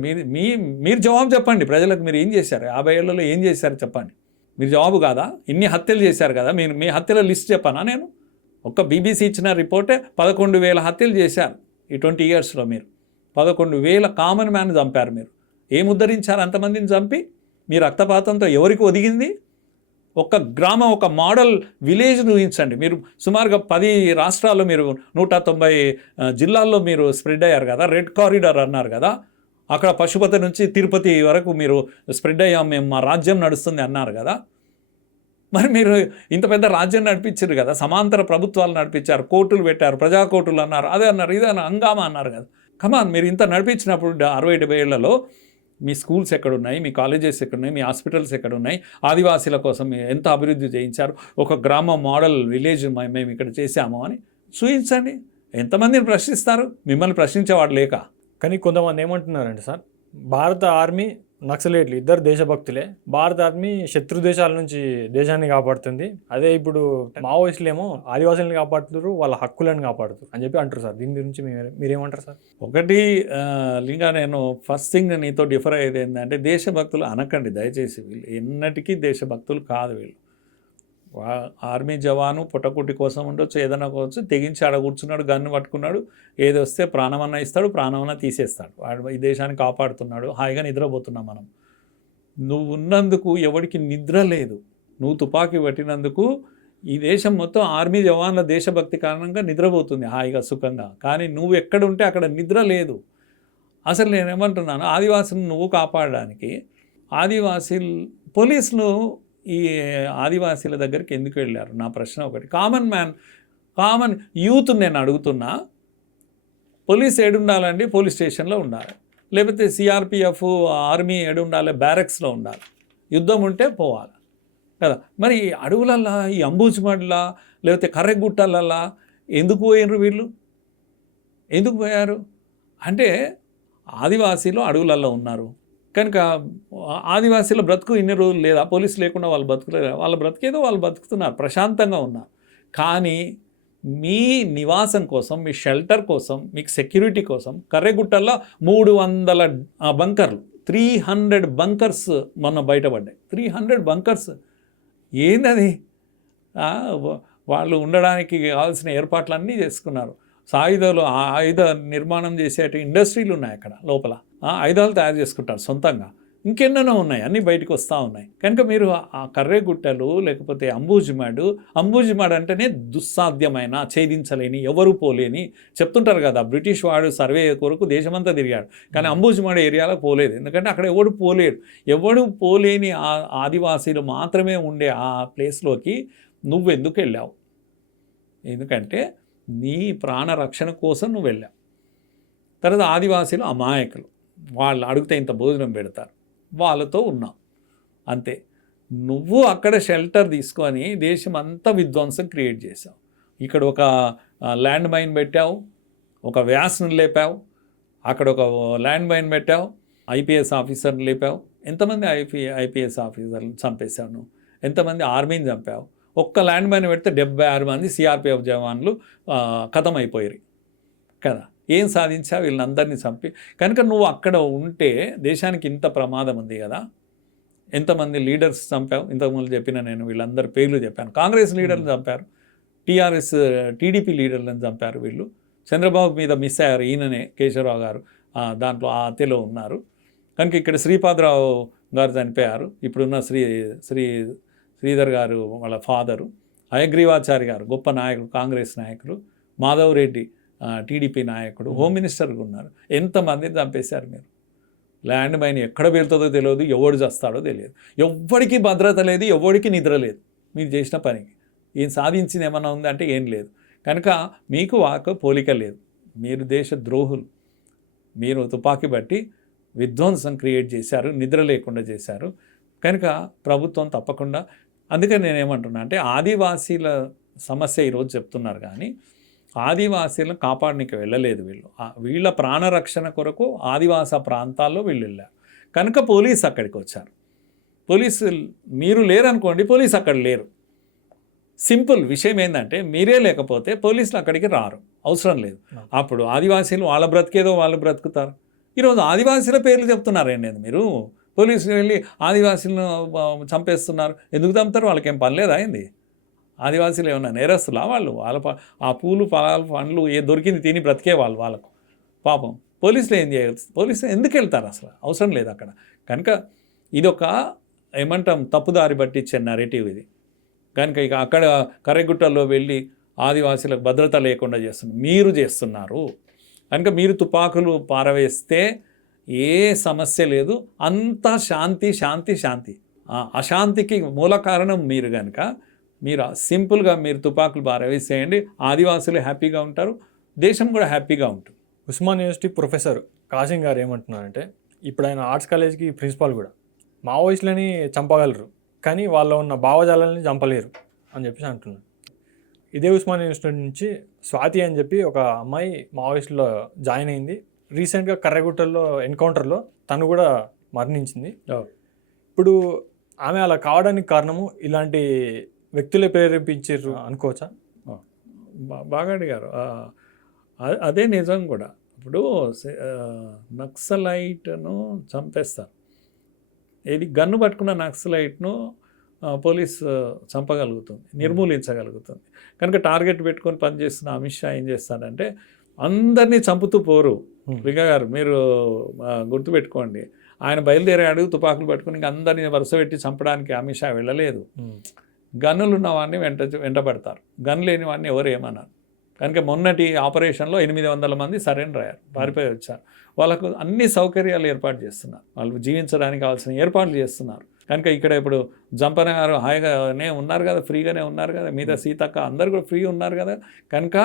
మీరు జవాబు చెప్పండి ప్రజలకు. మీరు ఏం చేశారు 50 ఏళ్లలో? ఏం చేశారు చెప్పండి. మీరు జవాబు కాదా? ఇన్ని హత్యలు చేశారు కదా, మీ హత్యల లిస్ట్ చెప్పనా నేను? ఒక్క BBC ఇచ్చిన రిపోర్టే 11,000 హత్యలు చేశారు ఈ 20 yearsలో. మీరు 11,000 కామన్ మ్యాన్ చంపారు. మీరు ఏం ఉద్ధరించారు అంతమందిని చంపి? మీ రక్తపాతంతో ఎవరికి ఒదిగింది? ఒక గ్రామం, ఒక మోడల్ విలేజ్ ఊహించండి. మీరు సుమారుగా 10 రాష్ట్రాల్లో, మీరు 190 జిల్లాల్లో మీరు స్ప్రెడ్ అయ్యారు కదా, రెడ్ కారిడార్ అన్నారు కదా. అక్కడ పశుపతి నుంచి తిరుపతి వరకు మీరు స్ప్రెడ్ అయ్యాం, మేము మా రాజ్యం నడుస్తుంది అన్నారు కదా. మరి మీరు ఇంత పెద్ద రాజ్యం నడిపించారు కదా, సమాంతర ప్రభుత్వాలు నడిపించారు, కోర్టులు పెట్టారు, ప్రజా కోర్టులు అన్నారు, అదే అన్నారు, ఇదే అన్నారు, హంగామా అన్నారు కదా. కమాన్, మీరు ఇంత నడిపించినప్పుడు 60-70 ఏళ్లలో మీ స్కూల్స్ ఎక్కడున్నాయి, మీ కాలేజెస్ ఎక్కడున్నాయి, మీ హాస్పిటల్స్ ఎక్కడున్నాయి, ఆదివాసీల కోసం ఎంత అభివృద్ధి చేయించారు, ఒక గ్రామ మోడల్ విలేజ్ మేము ఇక్కడ చేశాము అని చూపించండి. ఎంతమందిని ప్రశ్నిస్తారు? మిమ్మల్ని ప్రశ్నించేవాడు లేక. కానీ కొంతమంది ఏమంటున్నారంటే సార్, భారత ఆర్మీ నక్సలైట్లు ఇద్దరు దేశభక్తులే, భారత ఆర్మీ శత్రు దేశాల నుంచి దేశాన్ని కాపాడుతుంది, అదే ఇప్పుడు మావోయిస్టులు ఏమో ఆదివాసులను కాపాడుతున్నారు, వాళ్ళ హక్కులను కాపాడుతారు అని చెప్పి అంటారు సార్. దీని గురించి మీరేమంటారు సార్? ఒకటి లింగా, నేను ఫస్ట్ థింగ్ నీతో డిఫర్ అయ్యేది ఏంటంటే, దేశభక్తులు అనకండి దయచేసి. వీళ్ళు ఎన్నటికీ దేశభక్తులు కాదు. వీళ్ళు ఆర్మీ జవాను పుట్టకుట్టి కోసం ఉండొచ్చు, ఏదైనా కావచ్చు, తెగించి ఆడ కూర్చున్నాడు, గన్ను పట్టుకున్నాడు, ఏది వస్తే ప్రాణమన్నా ఇస్తాడు, ప్రాణమన్నా తీసేస్తాడు. వాడు ఈ దేశాన్ని కాపాడుతున్నాడు, హాయిగా నిద్రపోతున్నాం మనం. నువ్వు ఉన్నందుకు ఎవరికి నిద్ర లేదు. నువ్వు తుపాకీ పట్టినందుకు ఈ దేశం మొత్తం ఆర్మీ జవాన్ల దేశభక్తి కారణంగా నిద్రపోతుంది హాయిగా సుఖంగా. కానీ నువ్వు ఎక్కడ ఉంటే అక్కడ నిద్ర లేదు. అసలు నేనేమంటున్నాను, ఆదివాసులను నువ్వు కాపాడడానికి పోలీసులు ఈ ఆదివాసీల దగ్గరికి ఎందుకు వెళ్ళారు? నా ప్రశ్న ఒకటి. కామన్ యూత్ నేను అడుగుతున్నా, పోలీస్ ఏడుండాలండి? పోలీస్ స్టేషన్లో ఉండాలి. లేకపోతే సిఆర్పిఎఫ్ ఆర్మీ ఏడుండాలి? బ్యారక్స్లో ఉండాలి. యుద్ధం ఉంటే పోవాలి కదా. మరి అడవులల్లా, ఈ అంబూజ్మడ్లా, లేకపోతే కర్రెగుట్టలల్లా ఎందుకు పోయినరు వీళ్ళు? ఎందుకు పోయారు అంటే, ఆదివాసీలు అడవులల్లో ఉన్నారు కనుక ఆదివాసీల బ్రతుకు ఇన్ని రోజులు లేదా, పోలీసు లేకుండా వాళ్ళు బతుకులేదు, వాళ్ళ బ్రతికేదో వాళ్ళు బతుకుతున్నారు, ప్రశాంతంగా ఉన్నారు. కానీ మీ నివాసం కోసం, మీ షెల్టర్ కోసం, మీకు సెక్యూరిటీ కోసం కర్రెగుట్టల్లో 300 బంకర్లు, 300 బంకర్స్ మొన్న బయటపడ్డాయి. 300 బంకర్స్ ఏందది? వాళ్ళు ఉండడానికి కావాల్సిన ఏర్పాట్లన్నీ చేసుకున్నారు. ఆయుధ నిర్మాణం చేసేట ఇండస్ట్రీలు ఉన్నాయి అక్కడ లోపల. ఆయుధాలు తయారు చేసుకుంటారు సొంతంగా. ఇంకెన్నెన్నో ఉన్నాయి, అన్నీ బయటకు వస్తూ ఉన్నాయి. కనుక మీరు ఆ కర్రెగుట్టలు లేకపోతే అంబూజిమాడ్ అంటేనే దుస్సాధ్యమైన, ఛేదించలేని, ఎవరు పోలేని చెప్తుంటారు కదా. బ్రిటిష్ వాడు సర్వే కొరకు దేశమంతా తిరిగాడు, కానీ అంబూజిమాడ్ ఏరియాలో పోలేదు. ఎందుకంటే అక్కడ ఎవడు పోలేని ఆదివాసీలు మాత్రమే ఉండే ఆ ప్లేస్లోకి నువ్వెందుకు వెళ్ళావు? ఎందుకంటే నీ ప్రాణరక్షణ కోసం నువ్వు వెళ్ళావు. తర్వాత ఆదివాసీలు అమాయకులు, వాళ్ళు అడిగితే ఇంత భోజనం పెడతారు, వాళ్ళతో ఉన్నావు అంతే. నువ్వు అక్కడ షెల్టర్ తీసుకొని దేశం అంతా విధ్వంసం క్రియేట్ చేసావు. ఇక్కడ ఒక ల్యాండ్ మైన్ పెట్టావు, ఒక వ్యాస్ను లేపావు, అక్కడ ఒక ల్యాండ్ మైన్ పెట్టావు, ఐపీఎస్ ఆఫీసర్ని లేపావు. ఎంతమంది ఐపీఎస్ ఆఫీసర్ని చంపేశావు నువ్వు? ఎంతమంది ఆర్మీని చంపావు? ఒక్క ల్యాండ్ మైన్ పెడితే 76 మంది సిఆర్పిఎఫ్ జవాన్లు ఖతమైపోయారు కదా. ఏం సాధించావు? వీళ్ళందరినీ చంపి. కనుక నువ్వు అక్కడ ఉంటే దేశానికి ఇంత ప్రమాదం ఉంది కదా. ఎంతమంది లీడర్స్ చంపావు? ఇంతకుముందు చెప్పిన నేను వీళ్ళందరి పేర్లు చెప్పాను. కాంగ్రెస్ లీడర్ని చంపారు, టీడీపీ లీడర్లను చంపారు వీళ్ళు. చంద్రబాబు మీద మిస్ అయ్యారు, ఈయననే కేశవరావు గారు దాంట్లో ఆ హత్యలో ఉన్నారు. కనుక ఇక్కడ శ్రీపాదరావు గారు చనిపోయారు, ఇప్పుడున్న శ్రీధర్ గారు వాళ్ళ ఫాదరు, హయగ్రీవాచారి గారు గొప్ప నాయకుడు, కాంగ్రెస్ నాయకులు, మాధవ్ రెడ్డి టీడీపీ నాయకుడు, హోమ్ మినిస్టర్గా ఉన్నారు. ఎంతమందిని చంపేశారు మీరు? ల్యాండ్ మైన్ ఎక్కడ వెళ్తుందో తెలియదు, ఎవడు చేస్తాడో తెలియదు, ఎవ్వడికి భద్రత లేదు, ఎవ్వడికి నిద్ర లేదు. మీరు చేసిన పనికి ఏం సాధించింది ఏమన్నా ఉందంటే ఏం లేదు. కనుక మీకు వాకు పోలిక లేదు. మీరు దేశ ద్రోహులు. మీరు తుపాకీ బట్టి విధ్వంసం క్రియేట్ చేశారు, నిద్ర లేకుండా చేశారు. కనుక ప్రభుత్వం తప్పకుండా, అందుకని నేనేమంటున్నా అంటే, ఆదివాసీల సమస్య ఈరోజు చెప్తున్నారు కానీ ఆదివాసీలను కాపాడడానికి వెళ్ళలేదు వీళ్ళు. వీళ్ళ ప్రాణరక్షణ కొరకు ఆదివాస ప్రాంతాల్లో వీళ్ళు వెళ్ళారు. కనుక పోలీసు అక్కడికి వచ్చారు. మీరు లేరనుకోండి, పోలీసు అక్కడ లేరు. సింపుల్ విషయం ఏంటంటే, మీరే లేకపోతే పోలీసులు అక్కడికి రారు, అవసరం లేదు. అప్పుడు ఆదివాసీలు వాళ్ళ బ్రతికేదో వాళ్ళు బ్రతుకుతారు. ఈరోజు ఆదివాసీల పేర్లు చెప్తున్నారండి మీరు. పోలీసులు వెళ్ళి ఆదివాసీలను చంపేస్తున్నారు. ఎందుకు చంపుతారు? వాళ్ళకేం పని లేదా అయింది? ఆదివాసీలు ఏమన్నా నేరస్తులా? వాళ్ళ ఆ పూలు ఫలాలు పండ్లు ఏ దొరికింది తిని బ్రతికే వాళ్ళకు పాపం. పోలీసులు ఏం చేయాలి? పోలీసులు ఎందుకు వెళ్తారు? అసలు అవసరం లేదు అక్కడ. కనుక ఇదొక ఏమంటాం, తప్పుదారి పట్టించే నెరేటివ్ ఇది. కనుక ఇక అక్కడ కర్రెగుట్టల్లో వెళ్ళి ఆదివాసీలకు భద్రత లేకుండా మీరు చేస్తున్నారు. కనుక మీరు తుపాకులు పారవేస్తే ఏ సమస్య లేదు, అంతా శాంతి శాంతి శాంతి. అశాంతికి మూల కారణం మీరు కనుక మీరు సింపుల్గా మీరు తుపాకులు బారవేసేయండి, ఆదివాసులు హ్యాపీగా ఉంటారు, దేశం కూడా హ్యాపీగా ఉంటుంది. ఉస్మాన్ యూనివర్సిటీ ప్రొఫెసర్ కాసిం గారు ఏమంటున్నారంటే, ఇప్పుడు ఆయన ఆర్ట్స్ కాలేజ్కి ప్రిన్సిపాల్ కూడా, మావోయిస్టులని చంపగలరు కానీ వాళ్ళ ఉన్న భావజాలని చంపలేరు అని చెప్పేసి అంటున్నారు. ఇదే ఉస్మాన్ యూనివర్సిటీ నుంచి స్వాతి అని చెప్పి ఒక అమ్మాయి మావోయిస్టులో జాయిన్ అయింది. రీసెంట్గా కర్రగుట్టలో ఎన్కౌంటర్లో తను కూడా మరణించింది. ఇప్పుడు ఆమె అలా కావడానికి కారణము ఇలాంటి వ్యక్తులే ప్రేరేపించారు అనుకోవచ్చా? బాగా అడిగారు. అదే నిజం కూడా. ఇప్పుడు నక్సలైట్ను చంపేస్తారు. ఏది గన్ను పట్టుకున్న నక్సలైట్ను పోలీస్ చంపగలుగుతుంది, నిర్మూలించగలుగుతుంది. కనుక టార్గెట్ పెట్టుకొని పనిచేస్తున్న అమిత్ షా ఏం చేస్తాడంటే అందరినీ చంపుతూ పోరు. లింగ గారు మీరు గుర్తుపెట్టుకోండి, ఆయన బయలుదేరాడు తుపాకులు పట్టుకుని ఇంక అందరినీ వరుస పెట్టి చంపడానికి అమిత్ షా వెళ్ళలేదు. గన్నులు ఉన్న వాడిని వెంటబడతారు, గన్ లేని వాడిని ఎవరు ఏమన్నారు. కనుక మొన్నటి ఆపరేషన్లో 800 మంది సరెండర్ అయ్యారు, పారిపోయి వచ్చారు. వాళ్ళకు అన్ని సౌకర్యాలు ఏర్పాటు చేస్తున్నారు, వాళ్ళు జీవించడానికి కావాల్సిన ఏర్పాట్లు చేస్తున్నారు. కనుక ఇక్కడ ఇప్పుడు జంపన గారు హాయిగానే ఉన్నారు కదా, ఫ్రీగానే ఉన్నారు కదా, మీద సీతక్క అందరు కూడా ఫ్రీ ఉన్నారు కదా. కనుక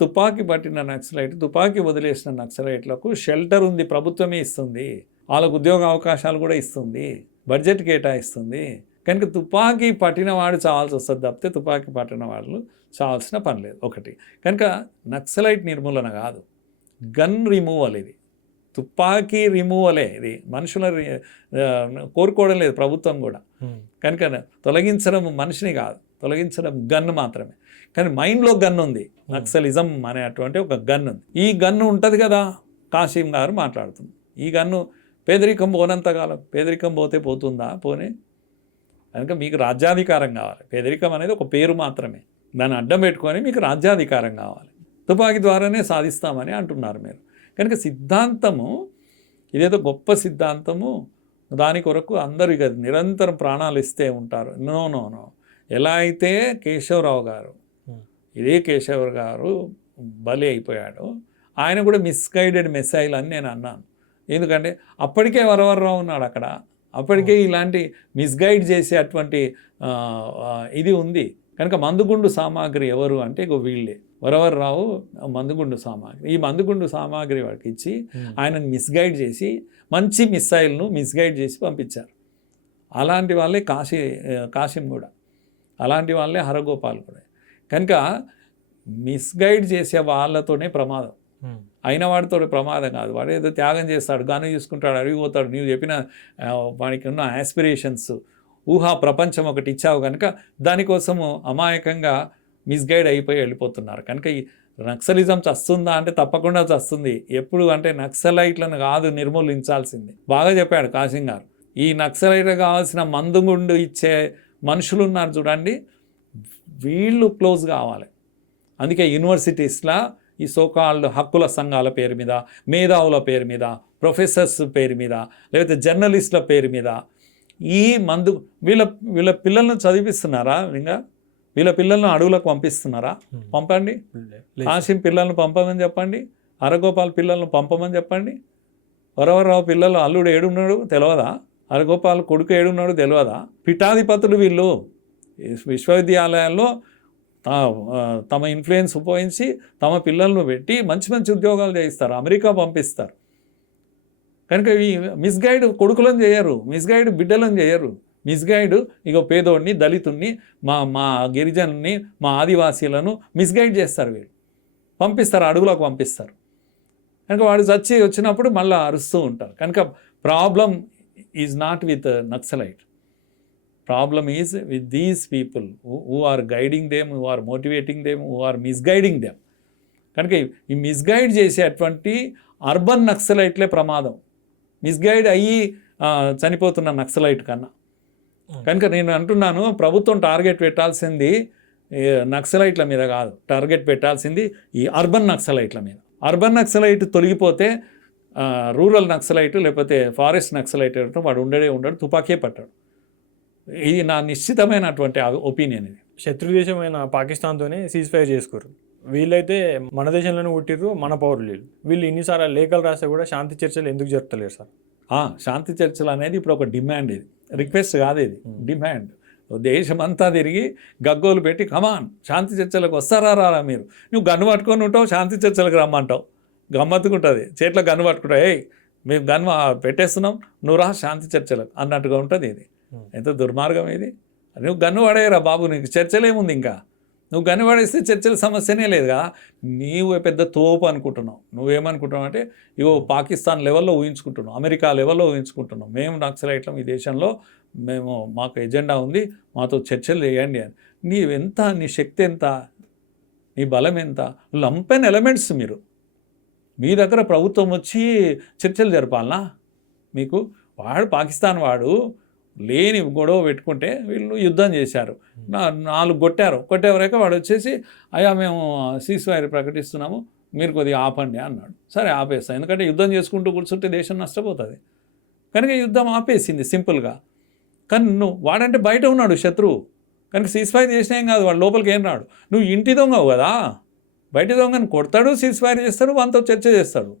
తుపాకీ పట్టిన నక్సలైట్, తుపాకీ వదిలేసిన నక్సలైట్లకు షెల్టర్ ఉంది, ప్రభుత్వమే ఇస్తుంది, వాళ్ళకు ఉద్యోగ అవకాశాలు కూడా ఇస్తుంది, బడ్జెట్ కేటాయిస్తుంది. కనుక తుపాకీ పట్టిన వాడు చావాల్సి వస్తుంది తప్పితే తుపాకీ పట్టిన వాళ్ళు చావాల్సిన పని లేదు ఒకటి. కనుక నక్సలైట్ నిర్మూలన కాదు, గన్ రిమూవల్ ఇది, తుపాకీ రిమూవలే ఇది. మనుషుల కోరుకోవడం లేదు ప్రభుత్వం కూడా. కనుక తొలగించడం మనిషిని కాదు, తొలగించడం గన్ను మాత్రమే. కానీ మైండ్లో గన్ ఉంది, నక్సలిజం అనే అటువంటి ఒక గన్ ఉంది. ఈ గన్ను ఉంటుంది కదా, కాసిం గారు మాట్లాడుతుంది. ఈ గన్ను పేదరికం పోనంతకాలం, పేదరికం పోతే పోతుందా? పోనే. కనుక మీకు రాజ్యాధికారం కావాలి, పేదరికం అనేది ఒక పేరు మాత్రమే, దాన్ని అడ్డం పెట్టుకొని మీకు రాజ్యాధికారం కావాలి, తుపాకీ ద్వారానే సాధిస్తామని అంటున్నారు మీరు. కనుక సిద్ధాంతము ఇదేదో గొప్ప సిద్ధాంతము, దాని కొరకు అందరూ ఇక నిరంతరం ప్రాణాలు ఇస్తే ఉంటారు. No no no. ఎలా అయితే కేశవరావు గారు, ఇదే కేశవరావు గారు బలి అయిపోయాడు, ఆయన కూడా మిస్గైడెడ్ మెసైల్ అని నేను అన్నాను. ఎందుకంటే అప్పటికే వరవర్రావు ఉన్నాడు అక్కడ, అప్పటికే ఇలాంటి మిస్గైడ్ చేసే అటువంటి ఇది ఉంది. కనుక మందుగుండు సామాగ్రి ఎవరు అంటే ఇగో వీళ్ళే, వరవర్రావు మందుగుండు సామాగ్రి. ఈ మందుగుండు సామాగ్రి వాడికి ఇచ్చి ఆయనను మిస్గైడ్ చేసి మంచి మిస్సైల్ను మిస్గైడ్ చేసి పంపించారు. అలాంటి వాళ్ళే కాసిం కూడా, అలాంటి వాళ్ళే హరగోపాల్ కూడా. కనుక మిస్గైడ్ చేసే వాళ్ళతోనే ప్రమాదం, అయిన వాడితో ప్రమాదం కాదు. వాడు ఏదో త్యాగం చేస్తాడు, గాను చూసుకుంటాడు, అడిగిపోతాడు. నీవు చెప్పిన వానికి ఉన్న ఆస్పిరేషన్స్, ఊహా ప్రపంచం ఒకటి ఇచ్చావు కనుక దానికోసము అమాయకంగా మిస్గైడ్ అయిపోయి వెళ్ళిపోతున్నారు. కనుక ఈ నక్సలిజం చస్తుందా అంటే తప్పకుండా చస్తుంది. ఎప్పుడు అంటే నక్సలైట్లను కాదు నిర్మూలించాల్సింది. బాగా చెప్పాడు కాసిం గారు. ఈ నక్సలైట్ కావాల్సిన మందుగుండు ఇచ్చే మనుషులు ఉన్నారు చూడండి, వీళ్ళు క్లోజ్ కావాలి. అందుకే యూనివర్సిటీస్లో ఈ సోకాల్డ్ హక్కుల సంఘాల పేరు మీద, మేధావుల పేరు మీద, ప్రొఫెసర్స్ పేరు మీద, లేకపోతే జర్నలిస్టుల పేరు మీద ఈ వీళ్ళ పిల్లలను చదివిస్తున్నారా? ఇంకా వీళ్ళ పిల్లలను అడవులకు పంపిస్తున్నారా? పంపండి. కాసిం పిల్లలను పంపమని చెప్పండి, హరగోపాల్ పిల్లలను పంపమని చెప్పండి. వరవరరావు పిల్లలు అల్లుడు ఏడున్నాడు తెలియదా? హరగోపాల్ కొడుకు ఏడున్నాడు తెలియదా? పీఠాధిపతులు వీళ్ళు విశ్వవిద్యాలయాల్లో తమ ఇన్ఫ్లుయెన్స్ ఉపయోగించి తమ పిల్లలను పెట్టి మంచి మంచి ఉద్యోగాలు చేయిస్తారు, అమెరికా పంపిస్తారు. కనుక ఈ మిస్గైడ్ కొడుకులను చేయరు, మిస్గైడ్ బిడ్డలను చేయరు. మిస్గైడ్ ఇక పేదోడిని, దళితుడిని, మా గిరిజనుల్ని, మా ఆదివాసీలను మిస్గైడ్ చేస్తారు, వీళ్ళు పంపిస్తారు, అడుగులకు పంపిస్తారు. కనుక వాడు చచ్చి వచ్చినప్పుడు మళ్ళీ అరుస్తూ ఉంటారు. కనుక problem is not with naxalite, problem is with these people who are guiding them, who are motivating them, who are misguiding them. కనుక ఈ మిస్గైడ్ చేసే అటువంటి అర్బన్ నక్సలైట్లే ప్రమాదం, మిస్గైడ్ అయ్యి చనిపోతున్న నక్సలైట్ కన్నా. కనుక నేను అంటున్నాను, ప్రభుత్వం టార్గెట్ పెట్టాల్సింది నక్సలైట్ల మీద కాదు, టార్గెట్ పెట్టాల్సింది ఈ అర్బన్ నక్సలైట్ల మీద. అర్బన్ నక్సలైట్ తొలగిపోతే రూరల్ నక్సలైట్ లేకపోతే ఫారెస్ట్ నక్సలైట్ వాడు ఉండడు, తుపాకీ పట్టాడు. ఇది నా నిశ్చితమైనటువంటి ఒపీనియన్. ఇది శత్రు దేశమైన పాకిస్తాన్తోనే సీజ్ ఫైర్ చేసుకోరు, వీళ్ళైతే మన దేశంలోనే పుట్టిర్రు, మన పౌరులు వీళ్ళు. వీళ్ళు ఇన్నిసార్లు లేఖలు రాస్తే కూడా శాంతి చర్చలు ఎందుకు జరుపుతలేరు సార్? శాంతి చర్చలు అనేది ఇప్పుడు ఒక డిమాండ్, ఇది రిక్వెస్ట్ కాదు, ఇది డిమాండ్. దేశమంతా తిరిగి గగ్గోలు పెట్టి కమాన్ శాంతి చర్చలకు వస్తారా రారా మీరు, నువ్వు గన్ను పట్టుకొని ఉంటావు శాంతి చర్చలకు రమ్మంటావు, గమ్మత్తుకుంటుంది, చేతిలో గన్ను పట్టుకుంటావు, ఏయ్ మేము గన్ను పెట్టేస్తున్నాం నువ్వు రా శాంతి చర్చలకు అన్నట్టుగా ఉంటుంది. ఇది ఎంత దుర్మార్గం ఇది. నువ్వు గన్ను పడేయరా బాబు, నీకు చర్చలేముంది, ఇంకా నువ్వు గన్ను పడేస్తే చర్చల సమస్యనే లేదు కదా. నీవు పెద్ద తోపు అనుకుంటున్నావు. నువ్వేమనుకుంటున్నావు అంటే ఇగో పాకిస్తాన్ లెవెల్లో ఊహించుకుంటున్నావు, అమెరికా లెవెల్లో ఊహించుకుంటున్నావు, మేము నక్సలైట్లం ఈ దేశంలో, మేము మాకు ఎజెండా ఉంది, మాతో చర్చలు చేయండి అని. నీవెంత, నీ శక్తి ఎంత, నీ బలం ఎంత, లంపెన్ ఎలిమెంట్స్ మీరు. మీ దగ్గర ప్రభుత్వం వచ్చి చర్చలు జరపాలనా మీకు? వాడు పాకిస్తాన్ వాడు లేని గొడవ పెట్టుకుంటే వీళ్ళు యుద్ధం చేశారు, 4 కొట్టేవరక వాడు వచ్చేసి అయ్యా మేము సీజ్ఫైర్ ప్రకటిస్తున్నాము, మీరు కొద్దిగా ఆపండి అన్నాడు. సరే ఆపేస్తాం, ఎందుకంటే యుద్ధం చేసుకుంటూ కూర్చుంటే దేశం నష్టపోతుంది కనుక యుద్ధం ఆపేసింది సింపుల్గా. కానీ వాడంటే బయట ఉన్నాడు శత్రువు కనుక సీజ్ఫైర్ చేసినా ఏం కాదు, వాడు లోపలికి ఏం రాడు. నువ్వు ఇంటి దొంగవు కదా, బయట దొంగని కొడతాడు, సీజ్ఫైర్ చేస్తాడు, వాళ్ళతో చర్చ చేస్తాడు.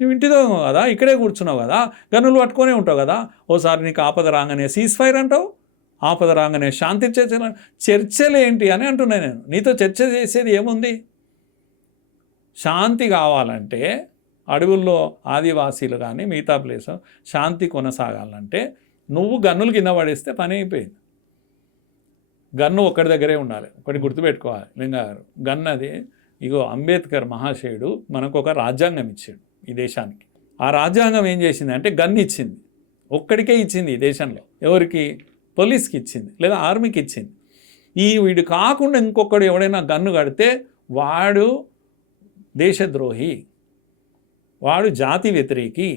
నువ్వు ఇంటి దొంగ కదా, ఇక్కడే కూర్చున్నావు కదా, గన్నులు పట్టుకొనే ఉంటావు కదా. ఓసారి నీకు ఆపద రాగానే సీజ్ఫైర్ అంటావు, ఆపద రాగానే శాంతి చర్చలు. చర్చలు ఏంటి అని అంటున్నాను నేను. నీతో చర్చ చేసేది ఏముంది? శాంతి కావాలంటే అడవుల్లో ఆదివాసీలు కానీ మిగతా ప్లేస్ శాంతి కొనసాగాలంటే నువ్వు గన్నులు కింద పడేస్తే పని అయిపోయింది. గన్ను ఒక్కడి దగ్గరే ఉండాలి. ఒకటి గుర్తుపెట్టుకోవాలి లింగా గారు, గన్ను అది ఇగో అంబేద్కర్ మహాశయుడు మనకు ఒక రాజ్యాంగం ఇచ్చాడు ఈ దేశానికి. ఆ రాజ్యాంగం ఏం చేసింది అంటే గన్ను ఇచ్చింది, ఒక్కడికే ఇచ్చింది ఈ దేశంలో. ఎవరికి? పోలీస్కి ఇచ్చింది లేదా ఆర్మీకి ఇచ్చింది. వీడు కాకుండా ఇంకొకడు ఎవడైనా గన్ను కడితే వాడు దేశద్రోహి, వాడు జాతి వ్యతిరేకి,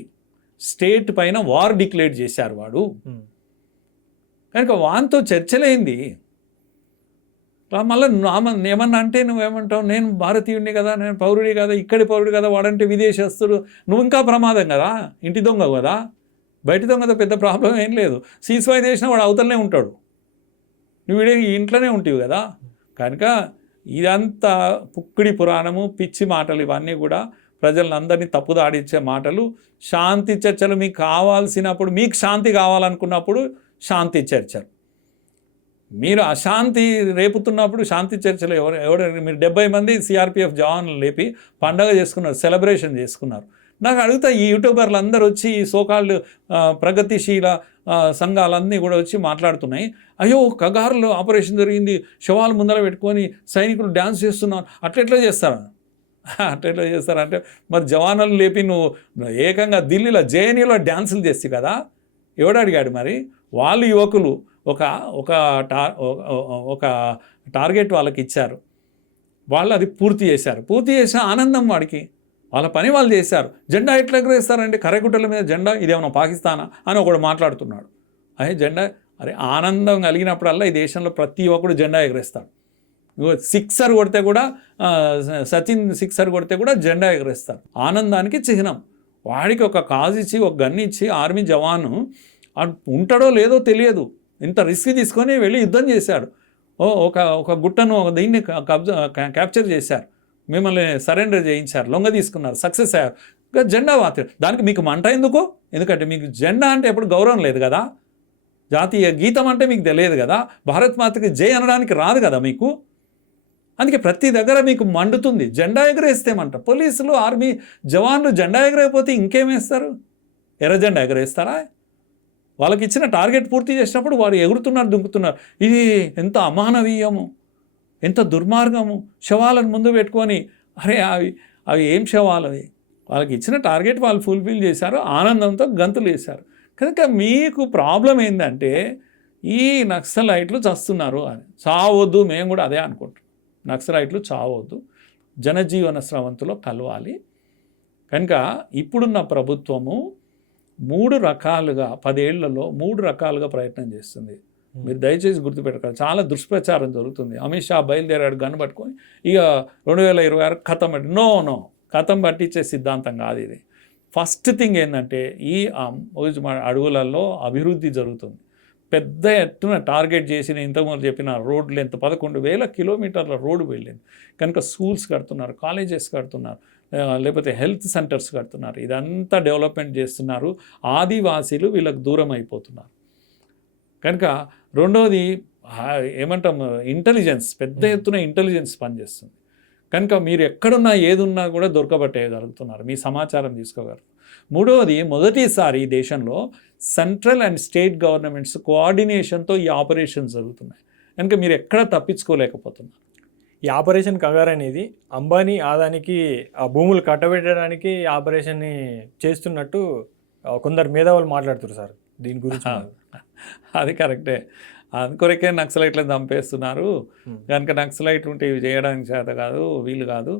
స్టేట్ పైన వార్ డిక్లేర్ చేశారు వాడు. కనుక వానితో చర్చలేంది. మళ్ళీ ఏమన్నా అంటే నువ్వేమంటావు, నేను భారతీయుడిని కదా, నేను పౌరుడి కదా, ఇక్కడి పౌరుడు కదా, వాడంటే విదేశస్తుడు, నువ్వు ఇంకా ప్రమాదం కదా, ఇంటి దొంగ కదా. బయట దొంగతో పెద్ద ప్రాబ్లం ఏం లేదు, సీజ్ఫైర్ చేసినా వాడు అవతలనే ఉంటాడు, నువ్వు ఇంట్లోనే ఉంటావు కదా. కనుక ఇదంతా పుక్కిడి పురాణము, పిచ్చి మాటలు, ఇవన్నీ కూడా ప్రజలందరినీ తప్పుదాడిచ్చే మాటలు. శాంతి చర్చలు మీకు కావాల్సినప్పుడు, మీకు శాంతి కావాలనుకున్నప్పుడు శాంతి చర్చలు, మీరు అశాంతి రేపుతున్నప్పుడు శాంతి చర్చలు ఎవరు మీరు 70 మంది సిఆర్పిఎఫ్ జవాన్లు లేపి పండగ చేసుకున్నారు, సెలబ్రేషన్ చేసుకున్నారు. నాకు అడుగుతా, ఈ యూట్యూబర్లు అందరూ వచ్చి ఈ సోకాల్డ్ ప్రగతిశీల సంఘాలన్నీ కూడా వచ్చి మాట్లాడుతున్నాయి, అయ్యో కగారులో ఆపరేషన్ జరిగింది, శవాలు ముందర పెట్టుకొని సైనికులు డ్యాన్స్ చేస్తున్నారు, అట్లెట్లా చేస్తారంటే మరి జవాన్లు లేపి నువ్వు ఏకంగా ఢిల్లీలో జేఎన్యూలో డ్యాన్సులు చేస్తే కదా. ఎవడు అడిగాడు మరి? వాళ్ళు యువకులు ఒక టార్గెట్ వాళ్ళకి ఇచ్చారు, వాళ్ళు అది పూర్తి చేసిన ఆనందం వాడికి, వాళ్ళ పని వాళ్ళు చేశారు. జెండా ఎట్లా ఎగరేస్తారంటే కర్రగుట్టల మీద జెండా, ఇదేమన్నా పాకిస్తానా అని ఒకడు మాట్లాడుతున్నాడు. అదే జెండా, అరే ఆనందం కలిగినప్పుడల్లా ఈ దేశంలో ప్రతి ఒక్కడు జెండా ఎగరేస్తాడు. సిక్సర్ కొడితే కూడా, సచిన్ సిక్సర్ కొడితే కూడా జెండా ఎగరేస్తారు, ఆనందానికి చిహ్నం. వాడికి ఒక కాజ్ ఇచ్చి, ఒక గన్ ఇచ్చి, ఆర్మీ జవాను ఉంటాడో లేదో తెలియదు, ఇంత రిస్క్ తీసుకొని వెళ్ళి యుద్ధం చేశాడు. ఒక గుట్టను దీన్ని క్యాప్చర్ చేశారు, మిమ్మల్ని సరెండర్ చేయించారు, లొంగ తీసుకున్నారు, సక్సెస్ అయ్యారు. ఇంకా జెండా వాతారు, దానికి మీకు మంట ఎందుకు? ఎందుకంటే మీకు జెండా అంటే ఎప్పుడు గౌరవం లేదు కదా, జాతీయ గీతం అంటే మీకు తెలియదు కదా, భారత్ మాతకి జై అనడానికి రాదు కదా మీకు. అందుకే ప్రతి దగ్గర మీకు మండుతుంది, జెండా ఎగరేస్తేమంట. పోలీసులు ఆర్మీ జవాన్లు జెండా ఎగరేయకపోతే ఇంకేమేస్తారు? ఎర్ర జెండా ఎగరేస్తారా? వాళ్ళకి ఇచ్చిన టార్గెట్ పూర్తి చేసినప్పుడు వారు ఎగురుతున్నారు, దుంకుతున్నారు. ఇది ఎంత అమానవీయము, ఎంత దుర్మార్గము. శవాలను ముందు పెట్టుకొని, అరే అవి ఏం శవాలు అవి? వాళ్ళకి ఇచ్చిన టార్గెట్ వాళ్ళు ఫుల్ఫిల్ చేశారు, ఆనందంతో గంతులు వేశారు. కనుక మీకు ప్రాబ్లం ఏంటంటే ఈ నక్సలైట్లు చస్తున్నారు అని. చావద్దు, మేము కూడా అదే అనుకుంటున్నాం. నక్సలైట్లు చావద్దు, జనజీవన స్రవంతిలో కలవాలి. కనుక ఇప్పుడున్న ప్రభుత్వము 3 రకాలుగా 10 ఏళ్లలో 3 రకాలుగా ప్రయత్నం చేస్తుంది. మీరు దయచేసి గుర్తుపెట్టుకోవాలి, చాలా దుష్ప్రచారం జరుగుతుంది. అమిత్ షా బయలుదేరాడు గన్ను పట్టుకొని, ఇక 2026 కథం పట్టి నో కథం పట్టించే సిద్ధాంతం కాదు ఇది. ఫస్ట్ థింగ్ ఏంటంటే ఈ అడవులలో అభివృద్ధి జరుగుతుంది, పెద్ద ఎత్తున టార్గెట్ చేసిన ఇంతకుముందు చెప్పిన రోడ్ లెంత్ 11,000 కిలోమీటర్ల రోడ్డు వెళ్ళింది. కనుక స్కూల్స్ కడుతున్నారు, కాలేజెస్ కడుతున్నారు, లేకపోతే హెల్త్ సెంటర్స్ కడుతున్నారు. ఇదంతా డెవలప్మెంట్ చేస్తున్నారు. ఆదివాసీలు వీళ్ళకి దూరం అయిపోతున్నారు. కనుక రెండవది ఏమంటాం, ఇంటెలిజెన్స్, పెద్ద ఎత్తున ఇంటెలిజెన్స్ పనిచేస్తుంది. కనుక మీరు ఎక్కడున్నా ఏదున్నా కూడా దొరకబట్టేయగలుగుతున్నారు, మీ సమాచారం తీసుకోగలరు. మూడవది, మొదటిసారి ఈ దేశంలో సెంట్రల్ అండ్ స్టేట్ గవర్నమెంట్స్ కోఆర్డినేషన్తో ఈ ఆపరేషన్స్ జరుగుతున్నాయి. కనుక మీరు ఎక్కడ తప్పించుకోలేకపోతున్నారు. ఈ ఆపరేషన్ కగార్ అనేది అంబానీ ఆదానికి ఆ భూములు కట్టబెట్టడానికి ఈ ఆపరేషన్ని చేస్తున్నట్టు కొందరు మేధావులు మాట్లాడుతారు సార్ దీని గురించి. అది కరెక్టే. అందుకొరకే నక్సలైట్లను చంపేస్తున్నారు. కనుక నక్సలైట్ ఉంటే ఇవి చేయడానికి చేత కాదు, వీలు కాదు,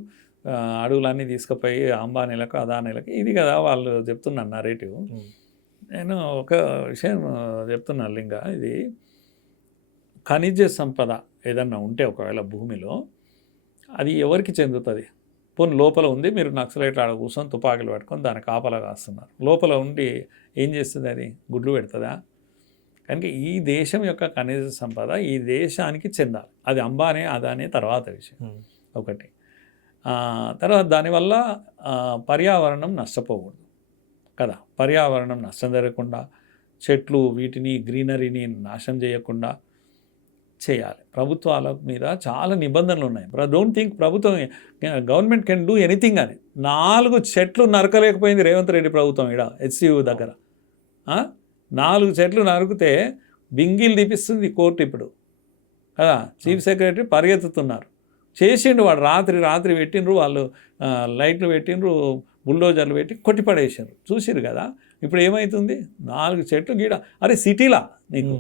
అడవులన్నీ తీసుకుపోయి అంబానీలకు అదానీలకు, ఇది కదా వాళ్ళు చెప్తున్నారు నరేటివ్. నేను ఒక విషయం చెప్తున్నాను లింగ, ఇది ఖనిజ సంపద ఏదన్నా ఉంటే ఒకవేళ భూమిలో అది ఎవరికి చెందుతుంది? పోనీ లోపల ఉంది, మీరు నక్సలైట్లు ఆడ కూర్చొని తుపాకులు పట్టుకొని దాన్ని కాపలా కాస్తున్నారు. లోపల ఉండి ఏం చేస్తుంది? అది గుడ్లు పెడుతుందా? కనుక ఈ దేశం యొక్క ఖనిజ సంపద ఈ దేశానికి చెందాలి. అది అంబానీ అదానీ తర్వాత విషయం ఒకటి. తర్వాత దానివల్ల పర్యావరణం నష్టపోకూడదు కదా. పర్యావరణం నష్టం జరగకుండా చెట్లు వీటిని గ్రీనరీని నాశనం చేయకుండా చేయాలి. ప్రభుత్వాల మీద చాలా నిబంధనలు ఉన్నాయి. Don't think government can do anything అని. 4 చెట్లు నరకలేకపోయింది రేవంత్ రెడ్డి ప్రభుత్వం ఇక్కడ HCU దగ్గర. 4 చెట్లు నరికితే బింగిల్ తీపిస్తుంది కోర్టు ఇప్పుడు కదా. చీఫ్ సెక్రటరీ పరిగెత్తుతున్నారు. చేసిండు వాడు, రాత్రి పెట్టిండ్రు వాళ్ళు, లైట్లు పెట్టిండ్రు, బుల్డోజర్లు పెట్టి కొట్టిపడేసారు. చూసిరు కదా. ఇప్పుడు ఏమవుతుంది? 4 చెట్లు గీడ, అరే సిటీలా నీకు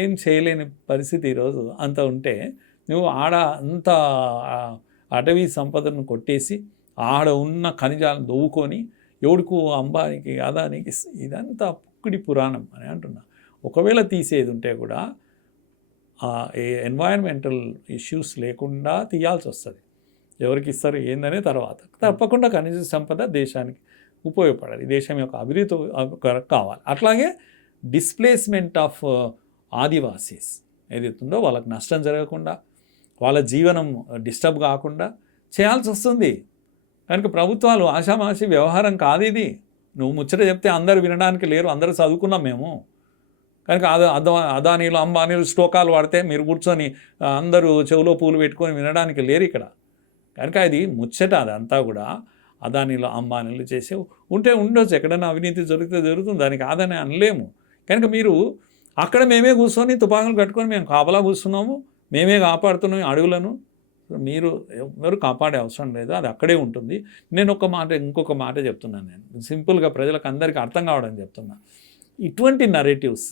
ఏం చేయలేని పరిస్థితి ఈరోజు అంత ఉంటే, నువ్వు ఆడ అంత అటవీ సంపదను కొట్టేసి ఆడ ఉన్న ఖనిజాలను దవ్వుకొని ఎవడుకు అంబానికి అదానికి, ఇదంతా పుక్కుడి పురాణం అని అంటున్నా. ఒకవేళ తీసేది ఉంటే కూడా ఎన్వైరన్మెంటల్ ఇష్యూస్ లేకుండా తీయాల్సి వస్తుంది. ఎవరికి ఇస్తారు ఏందనే తర్వాత తప్పకుండా ఖనిజ సంపద దేశానికి ఉపయోగపడాలి, దేశం యొక్క అభివృద్ధి కావాలి. అట్లాగే డిస్ప్లేస్మెంట్ ఆఫ్ ఆదివాసీస్ ఏదైతుందో వాళ్ళకి నష్టం జరగకుండా, వాళ్ళ జీవనం డిస్టర్బ్ కాకుండా చేయాల్సి వస్తుంది. కనుక ప్రభుత్వాలు ఆషామాషి వ్యవహారం కాదు ఇది. నువ్వు ముచ్చట చెప్తే అందరు వినడానికి లేరు, అందరూ చదువుకున్నాం మేము. కనుక అదానీలు అంబానీలు శ్లోకాలు వాడితే మీరు కూర్చొని అందరూ చెవులో పూలు పెట్టుకొని వినడానికి లేరు ఇక్కడ. కనుక అది ముచ్చట, అదంతా కూడా అదానీలు అంబానీలు చేసే ఉంటే ఉండొచ్చు, ఎక్కడైనా అవినీతి జరిగితే జరుగుతుంది, దానికి కాదని అనలేము. కనుక మీరు అక్కడ మేమే కూర్చొని తుపాకులు కట్టుకొని మేము కాపలా కూర్చున్నాము, మేమే కాపాడుతున్నాం అడవులను, మీరు ఎవరు కాపాడే అవసరం లేదు, అది అక్కడే ఉంటుంది. నేను ఇంకొక మాట చెప్తున్నాను. నేను సింపుల్గా ప్రజలకు అందరికీ అర్థం కావడానికి చెప్తున్నా. ఇటువంటి నరేటివ్స్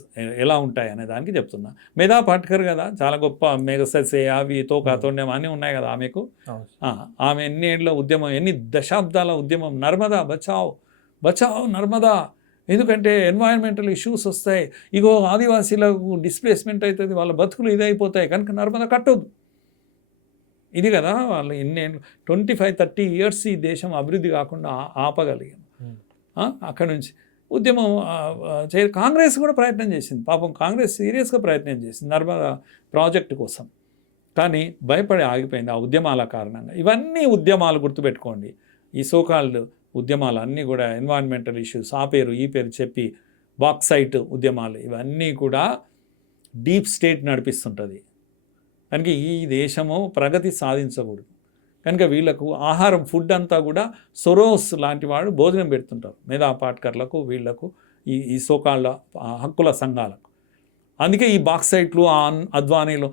ఎలా ఉంటాయి అనే దానికి చెప్తున్నా. మేధా పాట్కర్ కదా, చాలా గొప్ప మెగసెసే అవి తోకాతోండం అన్నీ ఉన్నాయి కదా ఆమెకు. ఆమె ఎన్ని ఏళ్ళ ఉద్యమం, ఎన్ని దశాబ్దాల ఉద్యమం, నర్మదా బచావ్ బచావ్ నర్మదా. ఎందుకంటే ఎన్వైరన్మెంటల్ ఇష్యూస్ వస్తాయి, ఇగో ఆదివాసీలకు డిస్ప్లేస్మెంట్ అవుతుంది, వాళ్ళ బతుకులు ఇదైపోతాయి, కనుక నర్మదా కట్టొద్దు. ఇది కదా వాళ్ళు ఎన్నేళ్ళు 25-30 years ఈ దేశం అభివృద్ధి కాకుండా ఆపగలిగాం. అక్కడ నుంచి ఉద్యమం కాంగ్రెస్ కూడా ప్రయత్నం చేసింది. పాపం కాంగ్రెస్ సీరియస్గా ప్రయత్నం చేసింది నర్మదా ప్రాజెక్టు కోసం, కానీ భయపడి ఆగిపోయింది ఆ ఉద్యమాల కారణంగా. ఇవన్నీ ఉద్యమాలు గుర్తుపెట్టుకోండి. ఈ సోకాల్డ్ ఉద్యమాలు అన్నీ కూడా ఎన్వైరన్మెంటల్ ఇష్యూస్, ఆ పేరు ఈ పేరు చెప్పి బాక్సైట్ ఉద్యమాలు, ఇవన్నీ కూడా డీప్ స్టేట్ నడిపిస్తుంటుంది. కనుక ఈ దేశము ప్రగతి సాధించకూడదు. కనుక వీళ్ళకు ఆహారం, ఫుడ్ అంతా కూడా సొరోస్ లాంటి వాడు భోజనం పెడుతుంటారు మేధా పాట్కర్లకు, వీళ్లకు, ఈ సోకాళ్ళ హక్కుల సంఘాలకు. అందుకే ఈ బాక్సైట్లు, అద్వానీలు,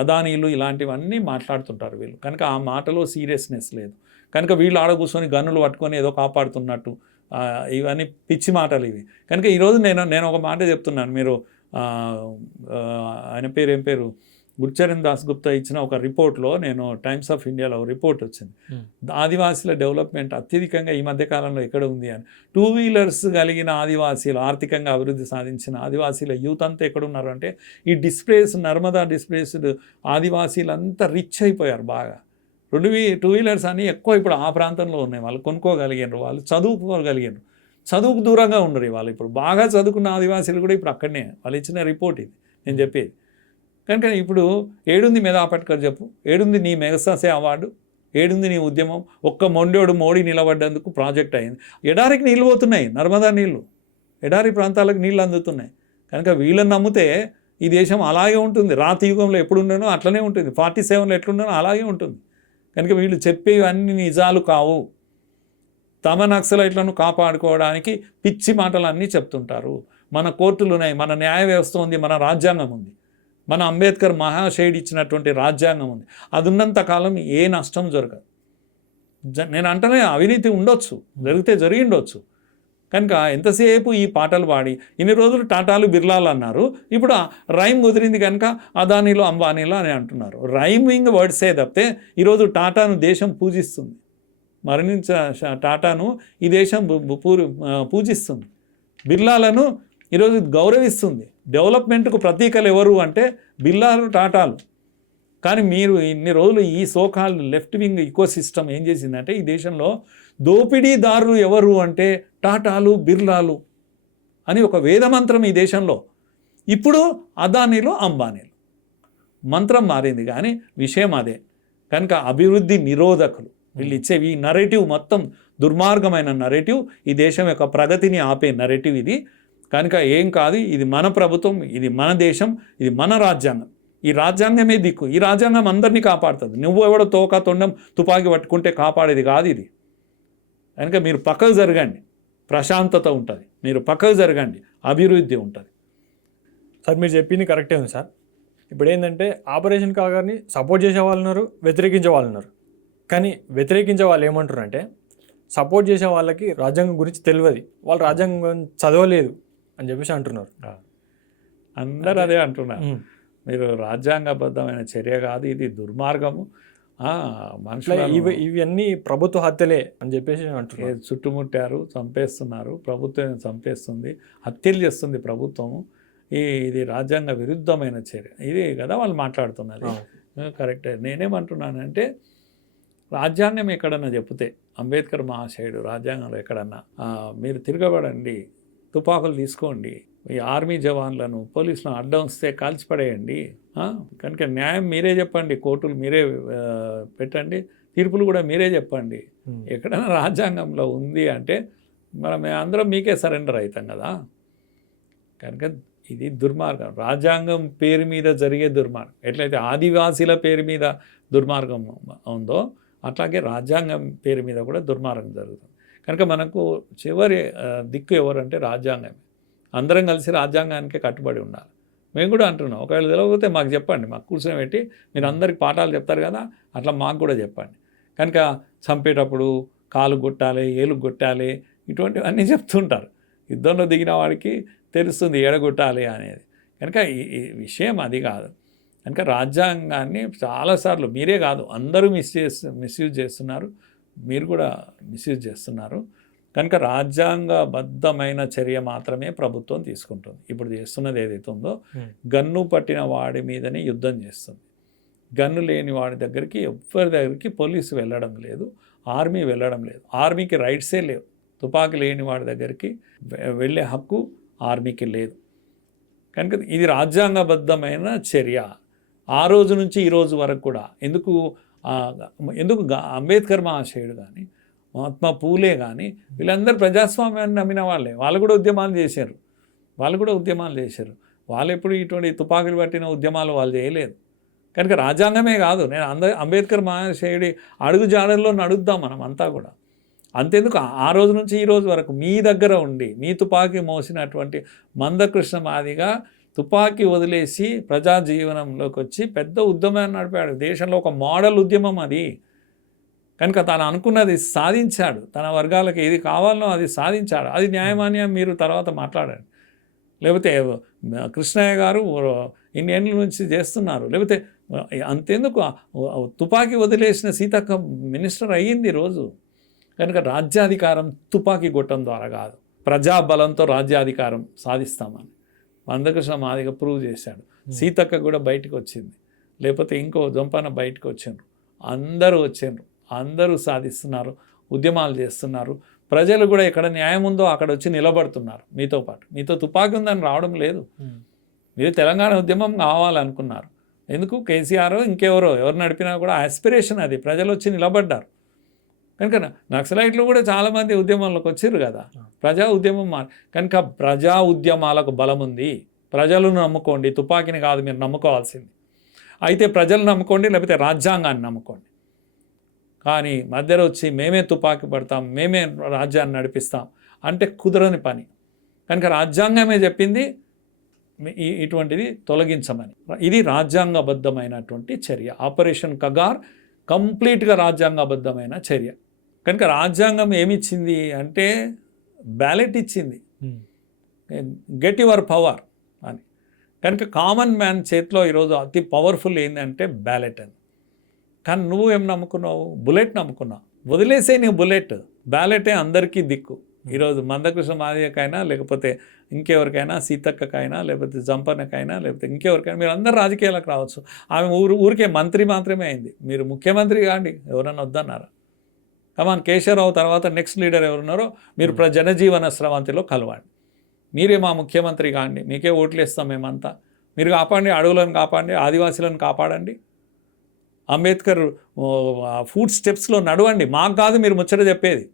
అదానీలు ఇలాంటివన్నీ మాట్లాడుతుంటారు వీళ్ళు. కనుక ఆ మాటలో సీరియస్నెస్ లేదు. కనుక వీళ్ళు ఆడ కూర్చొని గన్నులు పట్టుకొని ఏదో కాపాడుతున్నట్టు ఇవన్నీ పిచ్చి మాటలు ఇవి. కనుక ఈరోజు నేను ఒక మాట చెప్తున్నాను. మీరు ఆయన ఏం పేరు గుర్చరణ్ దాస్ గుప్తా ఇచ్చిన ఒక రిపోర్ట్లో, నేను టైమ్స్ ఆఫ్ ఇండియాలో ఒక రిపోర్ట్ వచ్చింది, ఆదివాసీల డెవలప్మెంట్ అత్యధికంగా ఈ మధ్యకాలంలో ఎక్కడ ఉంది అని. 2 wheelers కలిగిన ఆదివాసీలు, ఆర్థికంగా అభివృద్ధి సాధించిన ఆదివాసీల యూత్ అంతా ఎక్కడున్నారు అంటే, ఈ నర్మదా డిస్ప్లేస్డ్ ఆదివాసీలంతా రిచ్ అయిపోయారు బాగా. 2 wheelers అని ఎక్కువ ఇప్పుడు ఆ ప్రాంతంలో ఉన్నాయి. వాళ్ళు కొనుక్కోగలిగారు, వాళ్ళు చదువుకోగలిగారు. చదువుకు దూరంగా ఉన్నారు వాళ్ళు. ఇప్పుడు బాగా చదువుకున్న ఆదివాసీలు కూడా ఇప్పుడు అక్కడనే, వాళ్ళు ఇచ్చిన రిపోర్ట్ ఇది నేను చెప్పేది. కనుక ఇప్పుడు ఏడుంది మేధా పట్కర్ చెప్పు, ఏడుంది నీ మెగసాసే అవార్డు, ఏడుంది నీ ఉద్యమం? ఒక్క మోడీ నిలబడ్డందుకు ప్రాజెక్ట్ అయింది. ఎడారికి నీళ్ళు పోతున్నాయి, నర్మదా నీళ్ళు ఎడారి ప్రాంతాలకు నీళ్ళు అందుతున్నాయి. కనుక వీళ్ళని నమ్మితే ఈ దేశం అలాగే ఉంటుంది. రాతి యుగంలో ఎప్పుడుండేనో అట్లనే ఉంటుంది, 47లో ఎట్లుండేనో అలాగే ఉంటుంది. కనుక వీళ్ళు చెప్పేవన్నీ నిజాలు కావు. తమ నక్సలైట్లను కాపాడుకోవడానికి పిచ్చి మాటలన్నీ చెప్తుంటారు. మన కోర్టులు ఉన్నాయి, మన న్యాయ వ్యవస్థ ఉంది, మన రాజ్యాంగం ఉంది, మన అంబేద్కర్ మహాశయుడు ఇచ్చినటువంటి రాజ్యాంగం ఉంది. అది ఉన్నంత కాలం ఏ నష్టం జరగదు. నేను అంటనే అవినీతి ఉండొచ్చు, జరిగి ఉండొచ్చు. కనుక ఎంతసేపు ఈ పాటలు పాడి ఇన్ని రోజులు టాటాలు బిర్లాలు అన్నారు, ఇప్పుడు రైమ్ కుదిరింది కనుక అదానీలు అంబానీలు అని అంటున్నారు. రైమింగ్ వర్డ్సే తప్పితే ఈరోజు టాటాను దేశం పూజిస్తుంది, మరణించిన టాటాను ఈ దేశం పూజిస్తుంది, బిర్లాలను ఈరోజు గౌరవిస్తుంది. డెవలప్మెంట్కు ప్రతీకలు ఎవరు అంటే బిర్లాలు, టాటాలు. కానీ మీరు ఇన్ని రోజులు ఈ so call left wing ecosystem ఏం చేసిందంటే ఈ దేశంలో దోపిడీదారులు ఎవరు అంటే టాటాలు, బిర్లాలు అని ఒక వేదమంత్రం ఈ దేశంలో. ఇప్పుడు అదానీలు, అంబానీలు. మంత్రం మారింది కానీ విషయం అదే. కనుక అభివృద్ధి నిరోధకులు వీళ్ళు ఇచ్చేవి ఈ నరేటివ్ మొత్తం దుర్మార్గమైన నరేటివ్, ఈ దేశం యొక్క ప్రగతిని ఆపే నరేటివ్ ఇది. కనుక ఏం కాదు, ఇది మన ప్రభుత్వం, ఇది మన దేశం, ఇది మన రాజ్యాంగం. ఈ రాజ్యాంగమే దిక్కు. ఈ రాజ్యాంగం అందరినీ కాపాడుతుంది. నువ్వు ఎవడో తోక తొండం తుపాకీ పట్టుకుంటే కాపాడేది కాదు ఇది. కనుక మీరు పక్కకు జరగండి, ప్రశాంతత ఉంటుంది. మీరు పక్కకు జరగండి, అభివృద్ధి ఉంటుంది. సార్ మీరు చెప్పింది కరెక్టే ఉంది సార్. ఇప్పుడు ఏంటంటే ఆపరేషన్ కాగారిని సపోర్ట్ చేసే వాళ్ళు ఉన్నారు, వ్యతిరేకించే వాళ్ళు ఉన్నారు. కానీ వ్యతిరేకించే వాళ్ళు ఏమంటారు అంటే సపోర్ట్ చేసే వాళ్ళకి రాజ్యాంగం గురించి తెలియదు, వాళ్ళు రాజ్యాంగం చదవలేదు అని చెప్పేసి అంటున్నారు. అందరూ అదే అంటున్నారు. మీరు రాజ్యాంగబద్ధమైన చర్య కాదు ఇది, దుర్మార్గము. మనుషులు ఇవన్నీ ప్రభుత్వ హత్యలే అని చెప్పేసి అంటున్నారు. చుట్టుముట్టారు, చంపేస్తున్నారు, ప్రభుత్వం చంపేస్తుంది, హత్యలు చేస్తుంది ప్రభుత్వము. ఇది రాజ్యాంగ విరుద్ధమైన చర్య ఇది కదా వాళ్ళు మాట్లాడుతున్నారు. కరెక్టే. నేనేమంటున్నానంటే రాజ్యాంగం ఎక్కడన్నా చెప్తే, అంబేద్కర్ మహాశయుడు రాజ్యాంగంలో ఎక్కడన్నా మీరు తిరగబడండి, తుపాకులు తీసుకోండి, ఈ ఆర్మీ జవాన్లను పోలీసులను అడ్డం వస్తే కాల్చిపడేయండి, కనుక న్యాయం మీరే చెప్పండి, కోర్టులు మీరే పెట్టండి, తీర్పులు కూడా మీరే చెప్పండి, ఎక్కడైనా రాజ్యాంగంలో ఉంది అంటే మనం అందరం మీకే సరెండర్ అవుతాం కదా. కనుక ఇది దుర్మార్గం. రాజ్యాంగం పేరు మీద జరిగే దుర్మార్గం ఎట్లయితే ఆదివాసీల పేరు మీద దుర్మార్గం ఉందో అట్లాగే రాజ్యాంగం పేరు మీద కూడా దుర్మార్గం జరుగుతుంది. కనుక మనకు చివరి దిక్కు ఎవరంటే రాజ్యాంగమే. అందరం కలిసి రాజ్యాంగానికే కట్టుబడి ఉండాలి. మేము కూడా అంటున్నాం, ఒకవేళ తెలియకపోతే మాకు చెప్పండి, మాకు కూర్చొని పెట్టి మీరు అందరికి పాఠాలు చెప్తారు కదా, అట్లా మాకు కూడా చెప్పండి. కనుక చంపేటప్పుడు కాలు కొట్టాలి, ఏలు కొట్టాలి, ఇటువంటివన్నీ చెప్తుంటారు. యుద్ధంలో దిగిన వాడికి తెలుస్తుంది ఎడగొట్టాలి అనేది. కనుక ఈ విషయం అది కాదు. కనుక రాజ్యాంగాన్ని చాలాసార్లు మీరే కాదు అందరూ మిస్యూజ్ చేస్తున్నారు, మీరు కూడా మిస్యూజ్ చేస్తున్నారు. కనుక రాజ్యాంగబద్ధమైన చర్య మాత్రమే ప్రభుత్వం తీసుకుంటుంది. ఇప్పుడు చేస్తున్నది ఏదైతే ఉందో గన్ను పట్టిన వాడి మీదనే యుద్ధం చేస్తుంది. గన్ను లేని వాడి దగ్గరికి ఎవరి దగ్గరికి పోలీసు వెళ్ళడం లేదు, ఆర్మీ వెళ్ళడం లేదు, ఆర్మీకి రైట్సే లేవు. తుపాకీ లేని వాడి దగ్గరికి వెళ్ళే హక్కు ఆర్మీకి లేదు. కనుక ఇది రాజ్యాంగబద్ధమైన చర్య. ఆ రోజు నుంచి ఈ రోజు వరకు కూడా ఎందుకు అంబేద్కర్ మహాశయుడు కానీ మహాత్మా పూలే కానీ వీళ్ళందరూ ప్రజాస్వామ్యాన్ని నమ్మిన వాళ్ళే. వాళ్ళు కూడా ఉద్యమాలు చేశారు. వాళ్ళు ఎప్పుడు ఇటువంటి తుపాకులు పట్టిన ఉద్యమాలు వాళ్ళు చేయలేదు. కనుక రాజ్యాంగమే కాదు, నేను అంబేద్కర్ మహాశయుడి అడుగు జాడల్లో నడుద్దాం మనం అంతా కూడా. అంతెందుకు ఆ రోజు నుంచి ఈ రోజు వరకు మీ దగ్గర ఉండి మీ తుపాకీ మోసినటువంటి మందకృష్ణ మాదిగా తుపాకీ వదిలేసి ప్రజా జీవనంలోకి వచ్చి పెద్ద ఉద్యమాన్ని నడిపాడు. దేశంలో ఒక మోడల్ ఉద్యమం అది. కనుక తను అనుకున్నది సాధించాడు, తన వర్గాలకు ఏది కావాలనో అది సాధించాడు. అది న్యాయమాన్యం మీరు తర్వాత మాట్లాడండి. లేకపోతే కృష్ణయ్య గారు ఇన్నేళ్ళ నుంచి చేస్తున్నారు. లేకపోతే అంతెందుకు తుపాకీ వదిలేసిన సీతక్క మినిస్టర్ అయ్యింది రోజు. కనుక రాజ్యాధికారం తుపాకీ గొట్టం ద్వారా కాదు, ప్రజాబలంతో రాజ్యాధికారం సాధిస్తామని మందకృష్ణ మాదిగా ప్రూవ్ చేశాడు. సీతక్క కూడా బయటకు వచ్చింది, లేకపోతే ఇంకో జంపాన బయటకు వచ్చారు. అందరూ వచ్చారు, అందరూ సాధిస్తున్నారు, ఉద్యమాలు చేస్తున్నారు. ప్రజలు కూడా ఎక్కడ న్యాయం ఉందో అక్కడ వచ్చి నిలబడుతున్నారు మీతో పాటు. మీతో తుపాకీ ఉందని రావడం లేదు. మీరు తెలంగాణ ఉద్యమం కావాలనుకున్నారు. ఎందుకు కేసీఆర్ ఇంకెవరో ఎవరు నడిపినా కూడా ఆస్పిరేషన్ అది, ప్రజలు వచ్చి నిలబడ్డారు. కనుక నక్సలైట్లు కూడా చాలామంది ఉద్యమంలోకి వచ్చారు కదా. ప్రజా ఉద్యమం కనుక ప్రజా ఉద్యమాలకు బలం ఉంది. ప్రజలను నమ్ముకోండి, తుపాకీని కాదు మీరు నమ్ముకోవాల్సింది. అయితే ప్రజలు నమ్ముకోండి, లేకపోతే రాజ్యాంగాన్ని నమ్ముకోండి. కానీ మధ్యలో వచ్చి మేమే తుపాకీ పడతాం, మేమే రాజ్యాన్ని నడిపిస్తాం అంటే కుదరని పని. కనుక రాజ్యాంగమే చెప్పింది ఇటువంటిది తొలగించమని. ఇది రాజ్యాంగబద్ధమైనటువంటి చర్య. ఆపరేషన్ కగార్ కంప్లీట్గా రాజ్యాంగబద్ధమైన చర్య. కనుక రాజ్యాంగం ఏమిచ్చింది అంటే బ్యాలెట్ ఇచ్చింది, గెట్ యువర్ పవర్ అని. కనుక కామన్ మ్యాన్ చేతిలో ఈరోజు అతి పవర్ఫుల్ ఏంటంటే బ్యాలెట్ అని. కానీ నువ్వేం నమ్ముకున్నావు? బుల్లెట్ నమ్ముకున్నావు. వదిలేసే నీ బుల్లెట్. బ్యాలెటే అందరికీ దిక్కు. ఈరోజు మందకృష్ణ మాదిగకైనా, లేకపోతే ఇంకెవరికైనా, సీతక్కకైనా, లేకపోతే జంపన్నకైనా, లేకపోతే ఇంకెవరికైనా, మీరు అందరు రాజకీయాలకు రావచ్చు. ఆమె ఊరికే మంత్రి మాత్రమే అయింది. మీరు ముఖ్యమంత్రి కాండి, ఎవరన్నా వద్దన్నారా? కమాన్ కేశవరావు తర్వాత నెక్స్ట్ లీడర్ ఎవరున్నారో మీరు జనజీవన స్రవంతిలో కలవండి. మీరే మా ముఖ్యమంత్రి కాండి, మీకే ఓట్లు ఇస్తాం మేమంతా. మీరు కాపాడండి, అడవులను కాపాడండి, ఆదివాసీలను కాపాడండి, అంబేద్కర్ ఫుడ్ స్టెప్స్లో నడవండి. మాకు కాదు మీరు ముచ్చట చెప్పేది.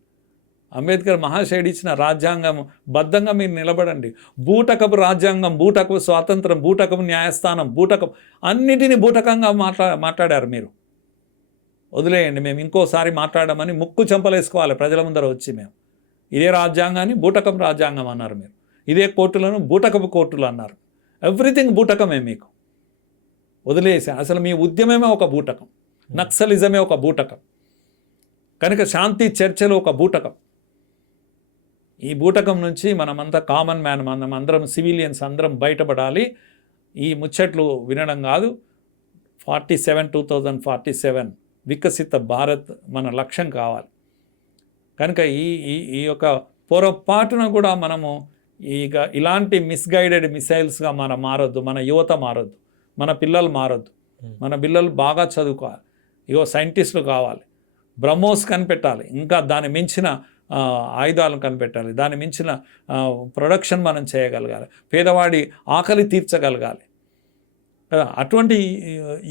అంబేద్కర్ మహాశయుడు ఇచ్చిన రాజ్యాంగం బద్ధంగా మీరు నిలబడండి. బూటకపు రాజ్యాంగం, బూటకపు స్వాతంత్రం, బూటకపు న్యాయస్థానం, బూటకపు అన్నిటినీ బూటకంగా మాట్లాడారు మీరు. వదిలేయండి, మేము ఇంకోసారి మాట్లాడమని ముక్కు చెంపలేసుకోవాలి ప్రజల ముందర వచ్చి. మేము ఇదే రాజ్యాంగాన్ని బూటకపు రాజ్యాంగం అన్నారు మీరు. ఇదే కోర్టులను బూటకపు కోర్టులు అన్నారు. ఎవ్రీథింగ్ బూటకమే మీకు. వదిలేసి అసలు మీ ఉద్యమమే ఒక బూటకం, నక్సలిజమే ఒక బూటకం, కనుక శాంతి చర్చలు ఒక బూటకం. ఈ బూటకం నుంచి మనమంతా కామన్ మ్యాన్, మనం అందరం సివిలియన్స్ అందరం బయటపడాలి. ఈ ముచ్చట్లు వినడం కాదు. 2047 వికసిత భారత్ మన లక్ష్యం కావాలి. కనుక ఈ యొక్క పొరపాటున కూడా మనము ఇలాంటి మిస్గైడెడ్ మిసైల్స్గా మనం మారొద్దు. మన యువత మారొద్దు, మన పిల్లలు మారొద్దు. మన పిల్లలు బాగా చదువుకోవాలి, సైంటిస్టులు కావాలి, బ్రహ్మోస్ కనిపెట్టాలి, ఇంకా దాని మించిన ఆయుధాలను కనిపెట్టాలి, దాని మించిన ప్రొడక్షన్ మనం చేయగలగాలి, పేదవాడి ఆకలి తీర్చగలగాలి కదా. అటువంటి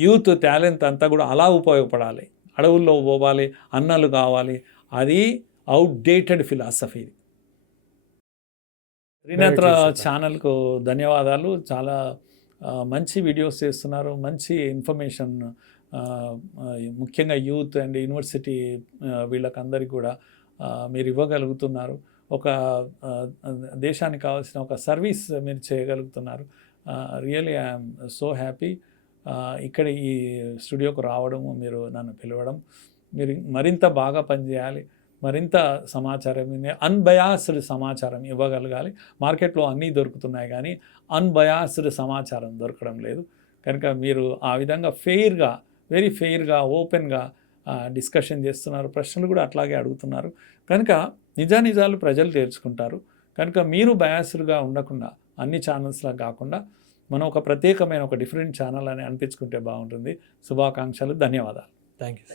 యూత్ టాలెంట్ అంతా కూడా అలా ఉపయోగపడాలి. అడవుల్లో పోవాలి, అన్నలు కావాలి. అది అవుట్డేటెడ్ ఫిలాసఫీ. త్రినేత్ర ఛానల్కు ధన్యవాదాలు. చాలా మంచి వీడియోస్ చేస్తున్నారు, మంచి ఇన్ఫర్మేషన్, ముఖ్యంగా యూత్ అండ్ యూనివర్సిటీ వీళ్ళకందరికీ కూడా మీరు ఇవ్వగలుగుతున్నారు. ఒక దేశానికి కావాల్సిన ఒక సర్వీస్ మీరు చేయగలుగుతున్నారు. Really I'm so happy. ఇక్కడ ఈ స్టూడియోకు రావడము, మీరు నన్ను పిలవడం, మీరు మరింత బాగా పనిచేయాలి, మరింత సమాచారం, అన్బయాస్డ్ సమాచారం ఇవ్వగలగాలి. మార్కెట్లో అన్నీ దొరుకుతున్నాయి కానీ అన్బయాస్డ్ సమాచారం దొరకడం లేదు. కనుక మీరు ఆ విధంగా ఫెయిర్గా, వెరీ ఫెయిర్గా, ఓపెన్గా డిస్కషన్ చేస్తున్నారు. ప్రశ్నలు కూడా అట్లాగే అడుగుతున్నారు. కనుక నిజానిజాలు ప్రజలు తేల్చుకుంటారు. కనుక మీరు బయాస్డ్గా ఉండకుండా, అన్ని ఛానల్స్లా కాకుండా మనం ఒక ప్రత్యేకమైన ఒక డిఫరెంట్ ఛానల్ అని అనిపించుకుంటే బాగుంటుంది. శుభాకాంక్షలు, ధన్యవాదాలు. Thank you.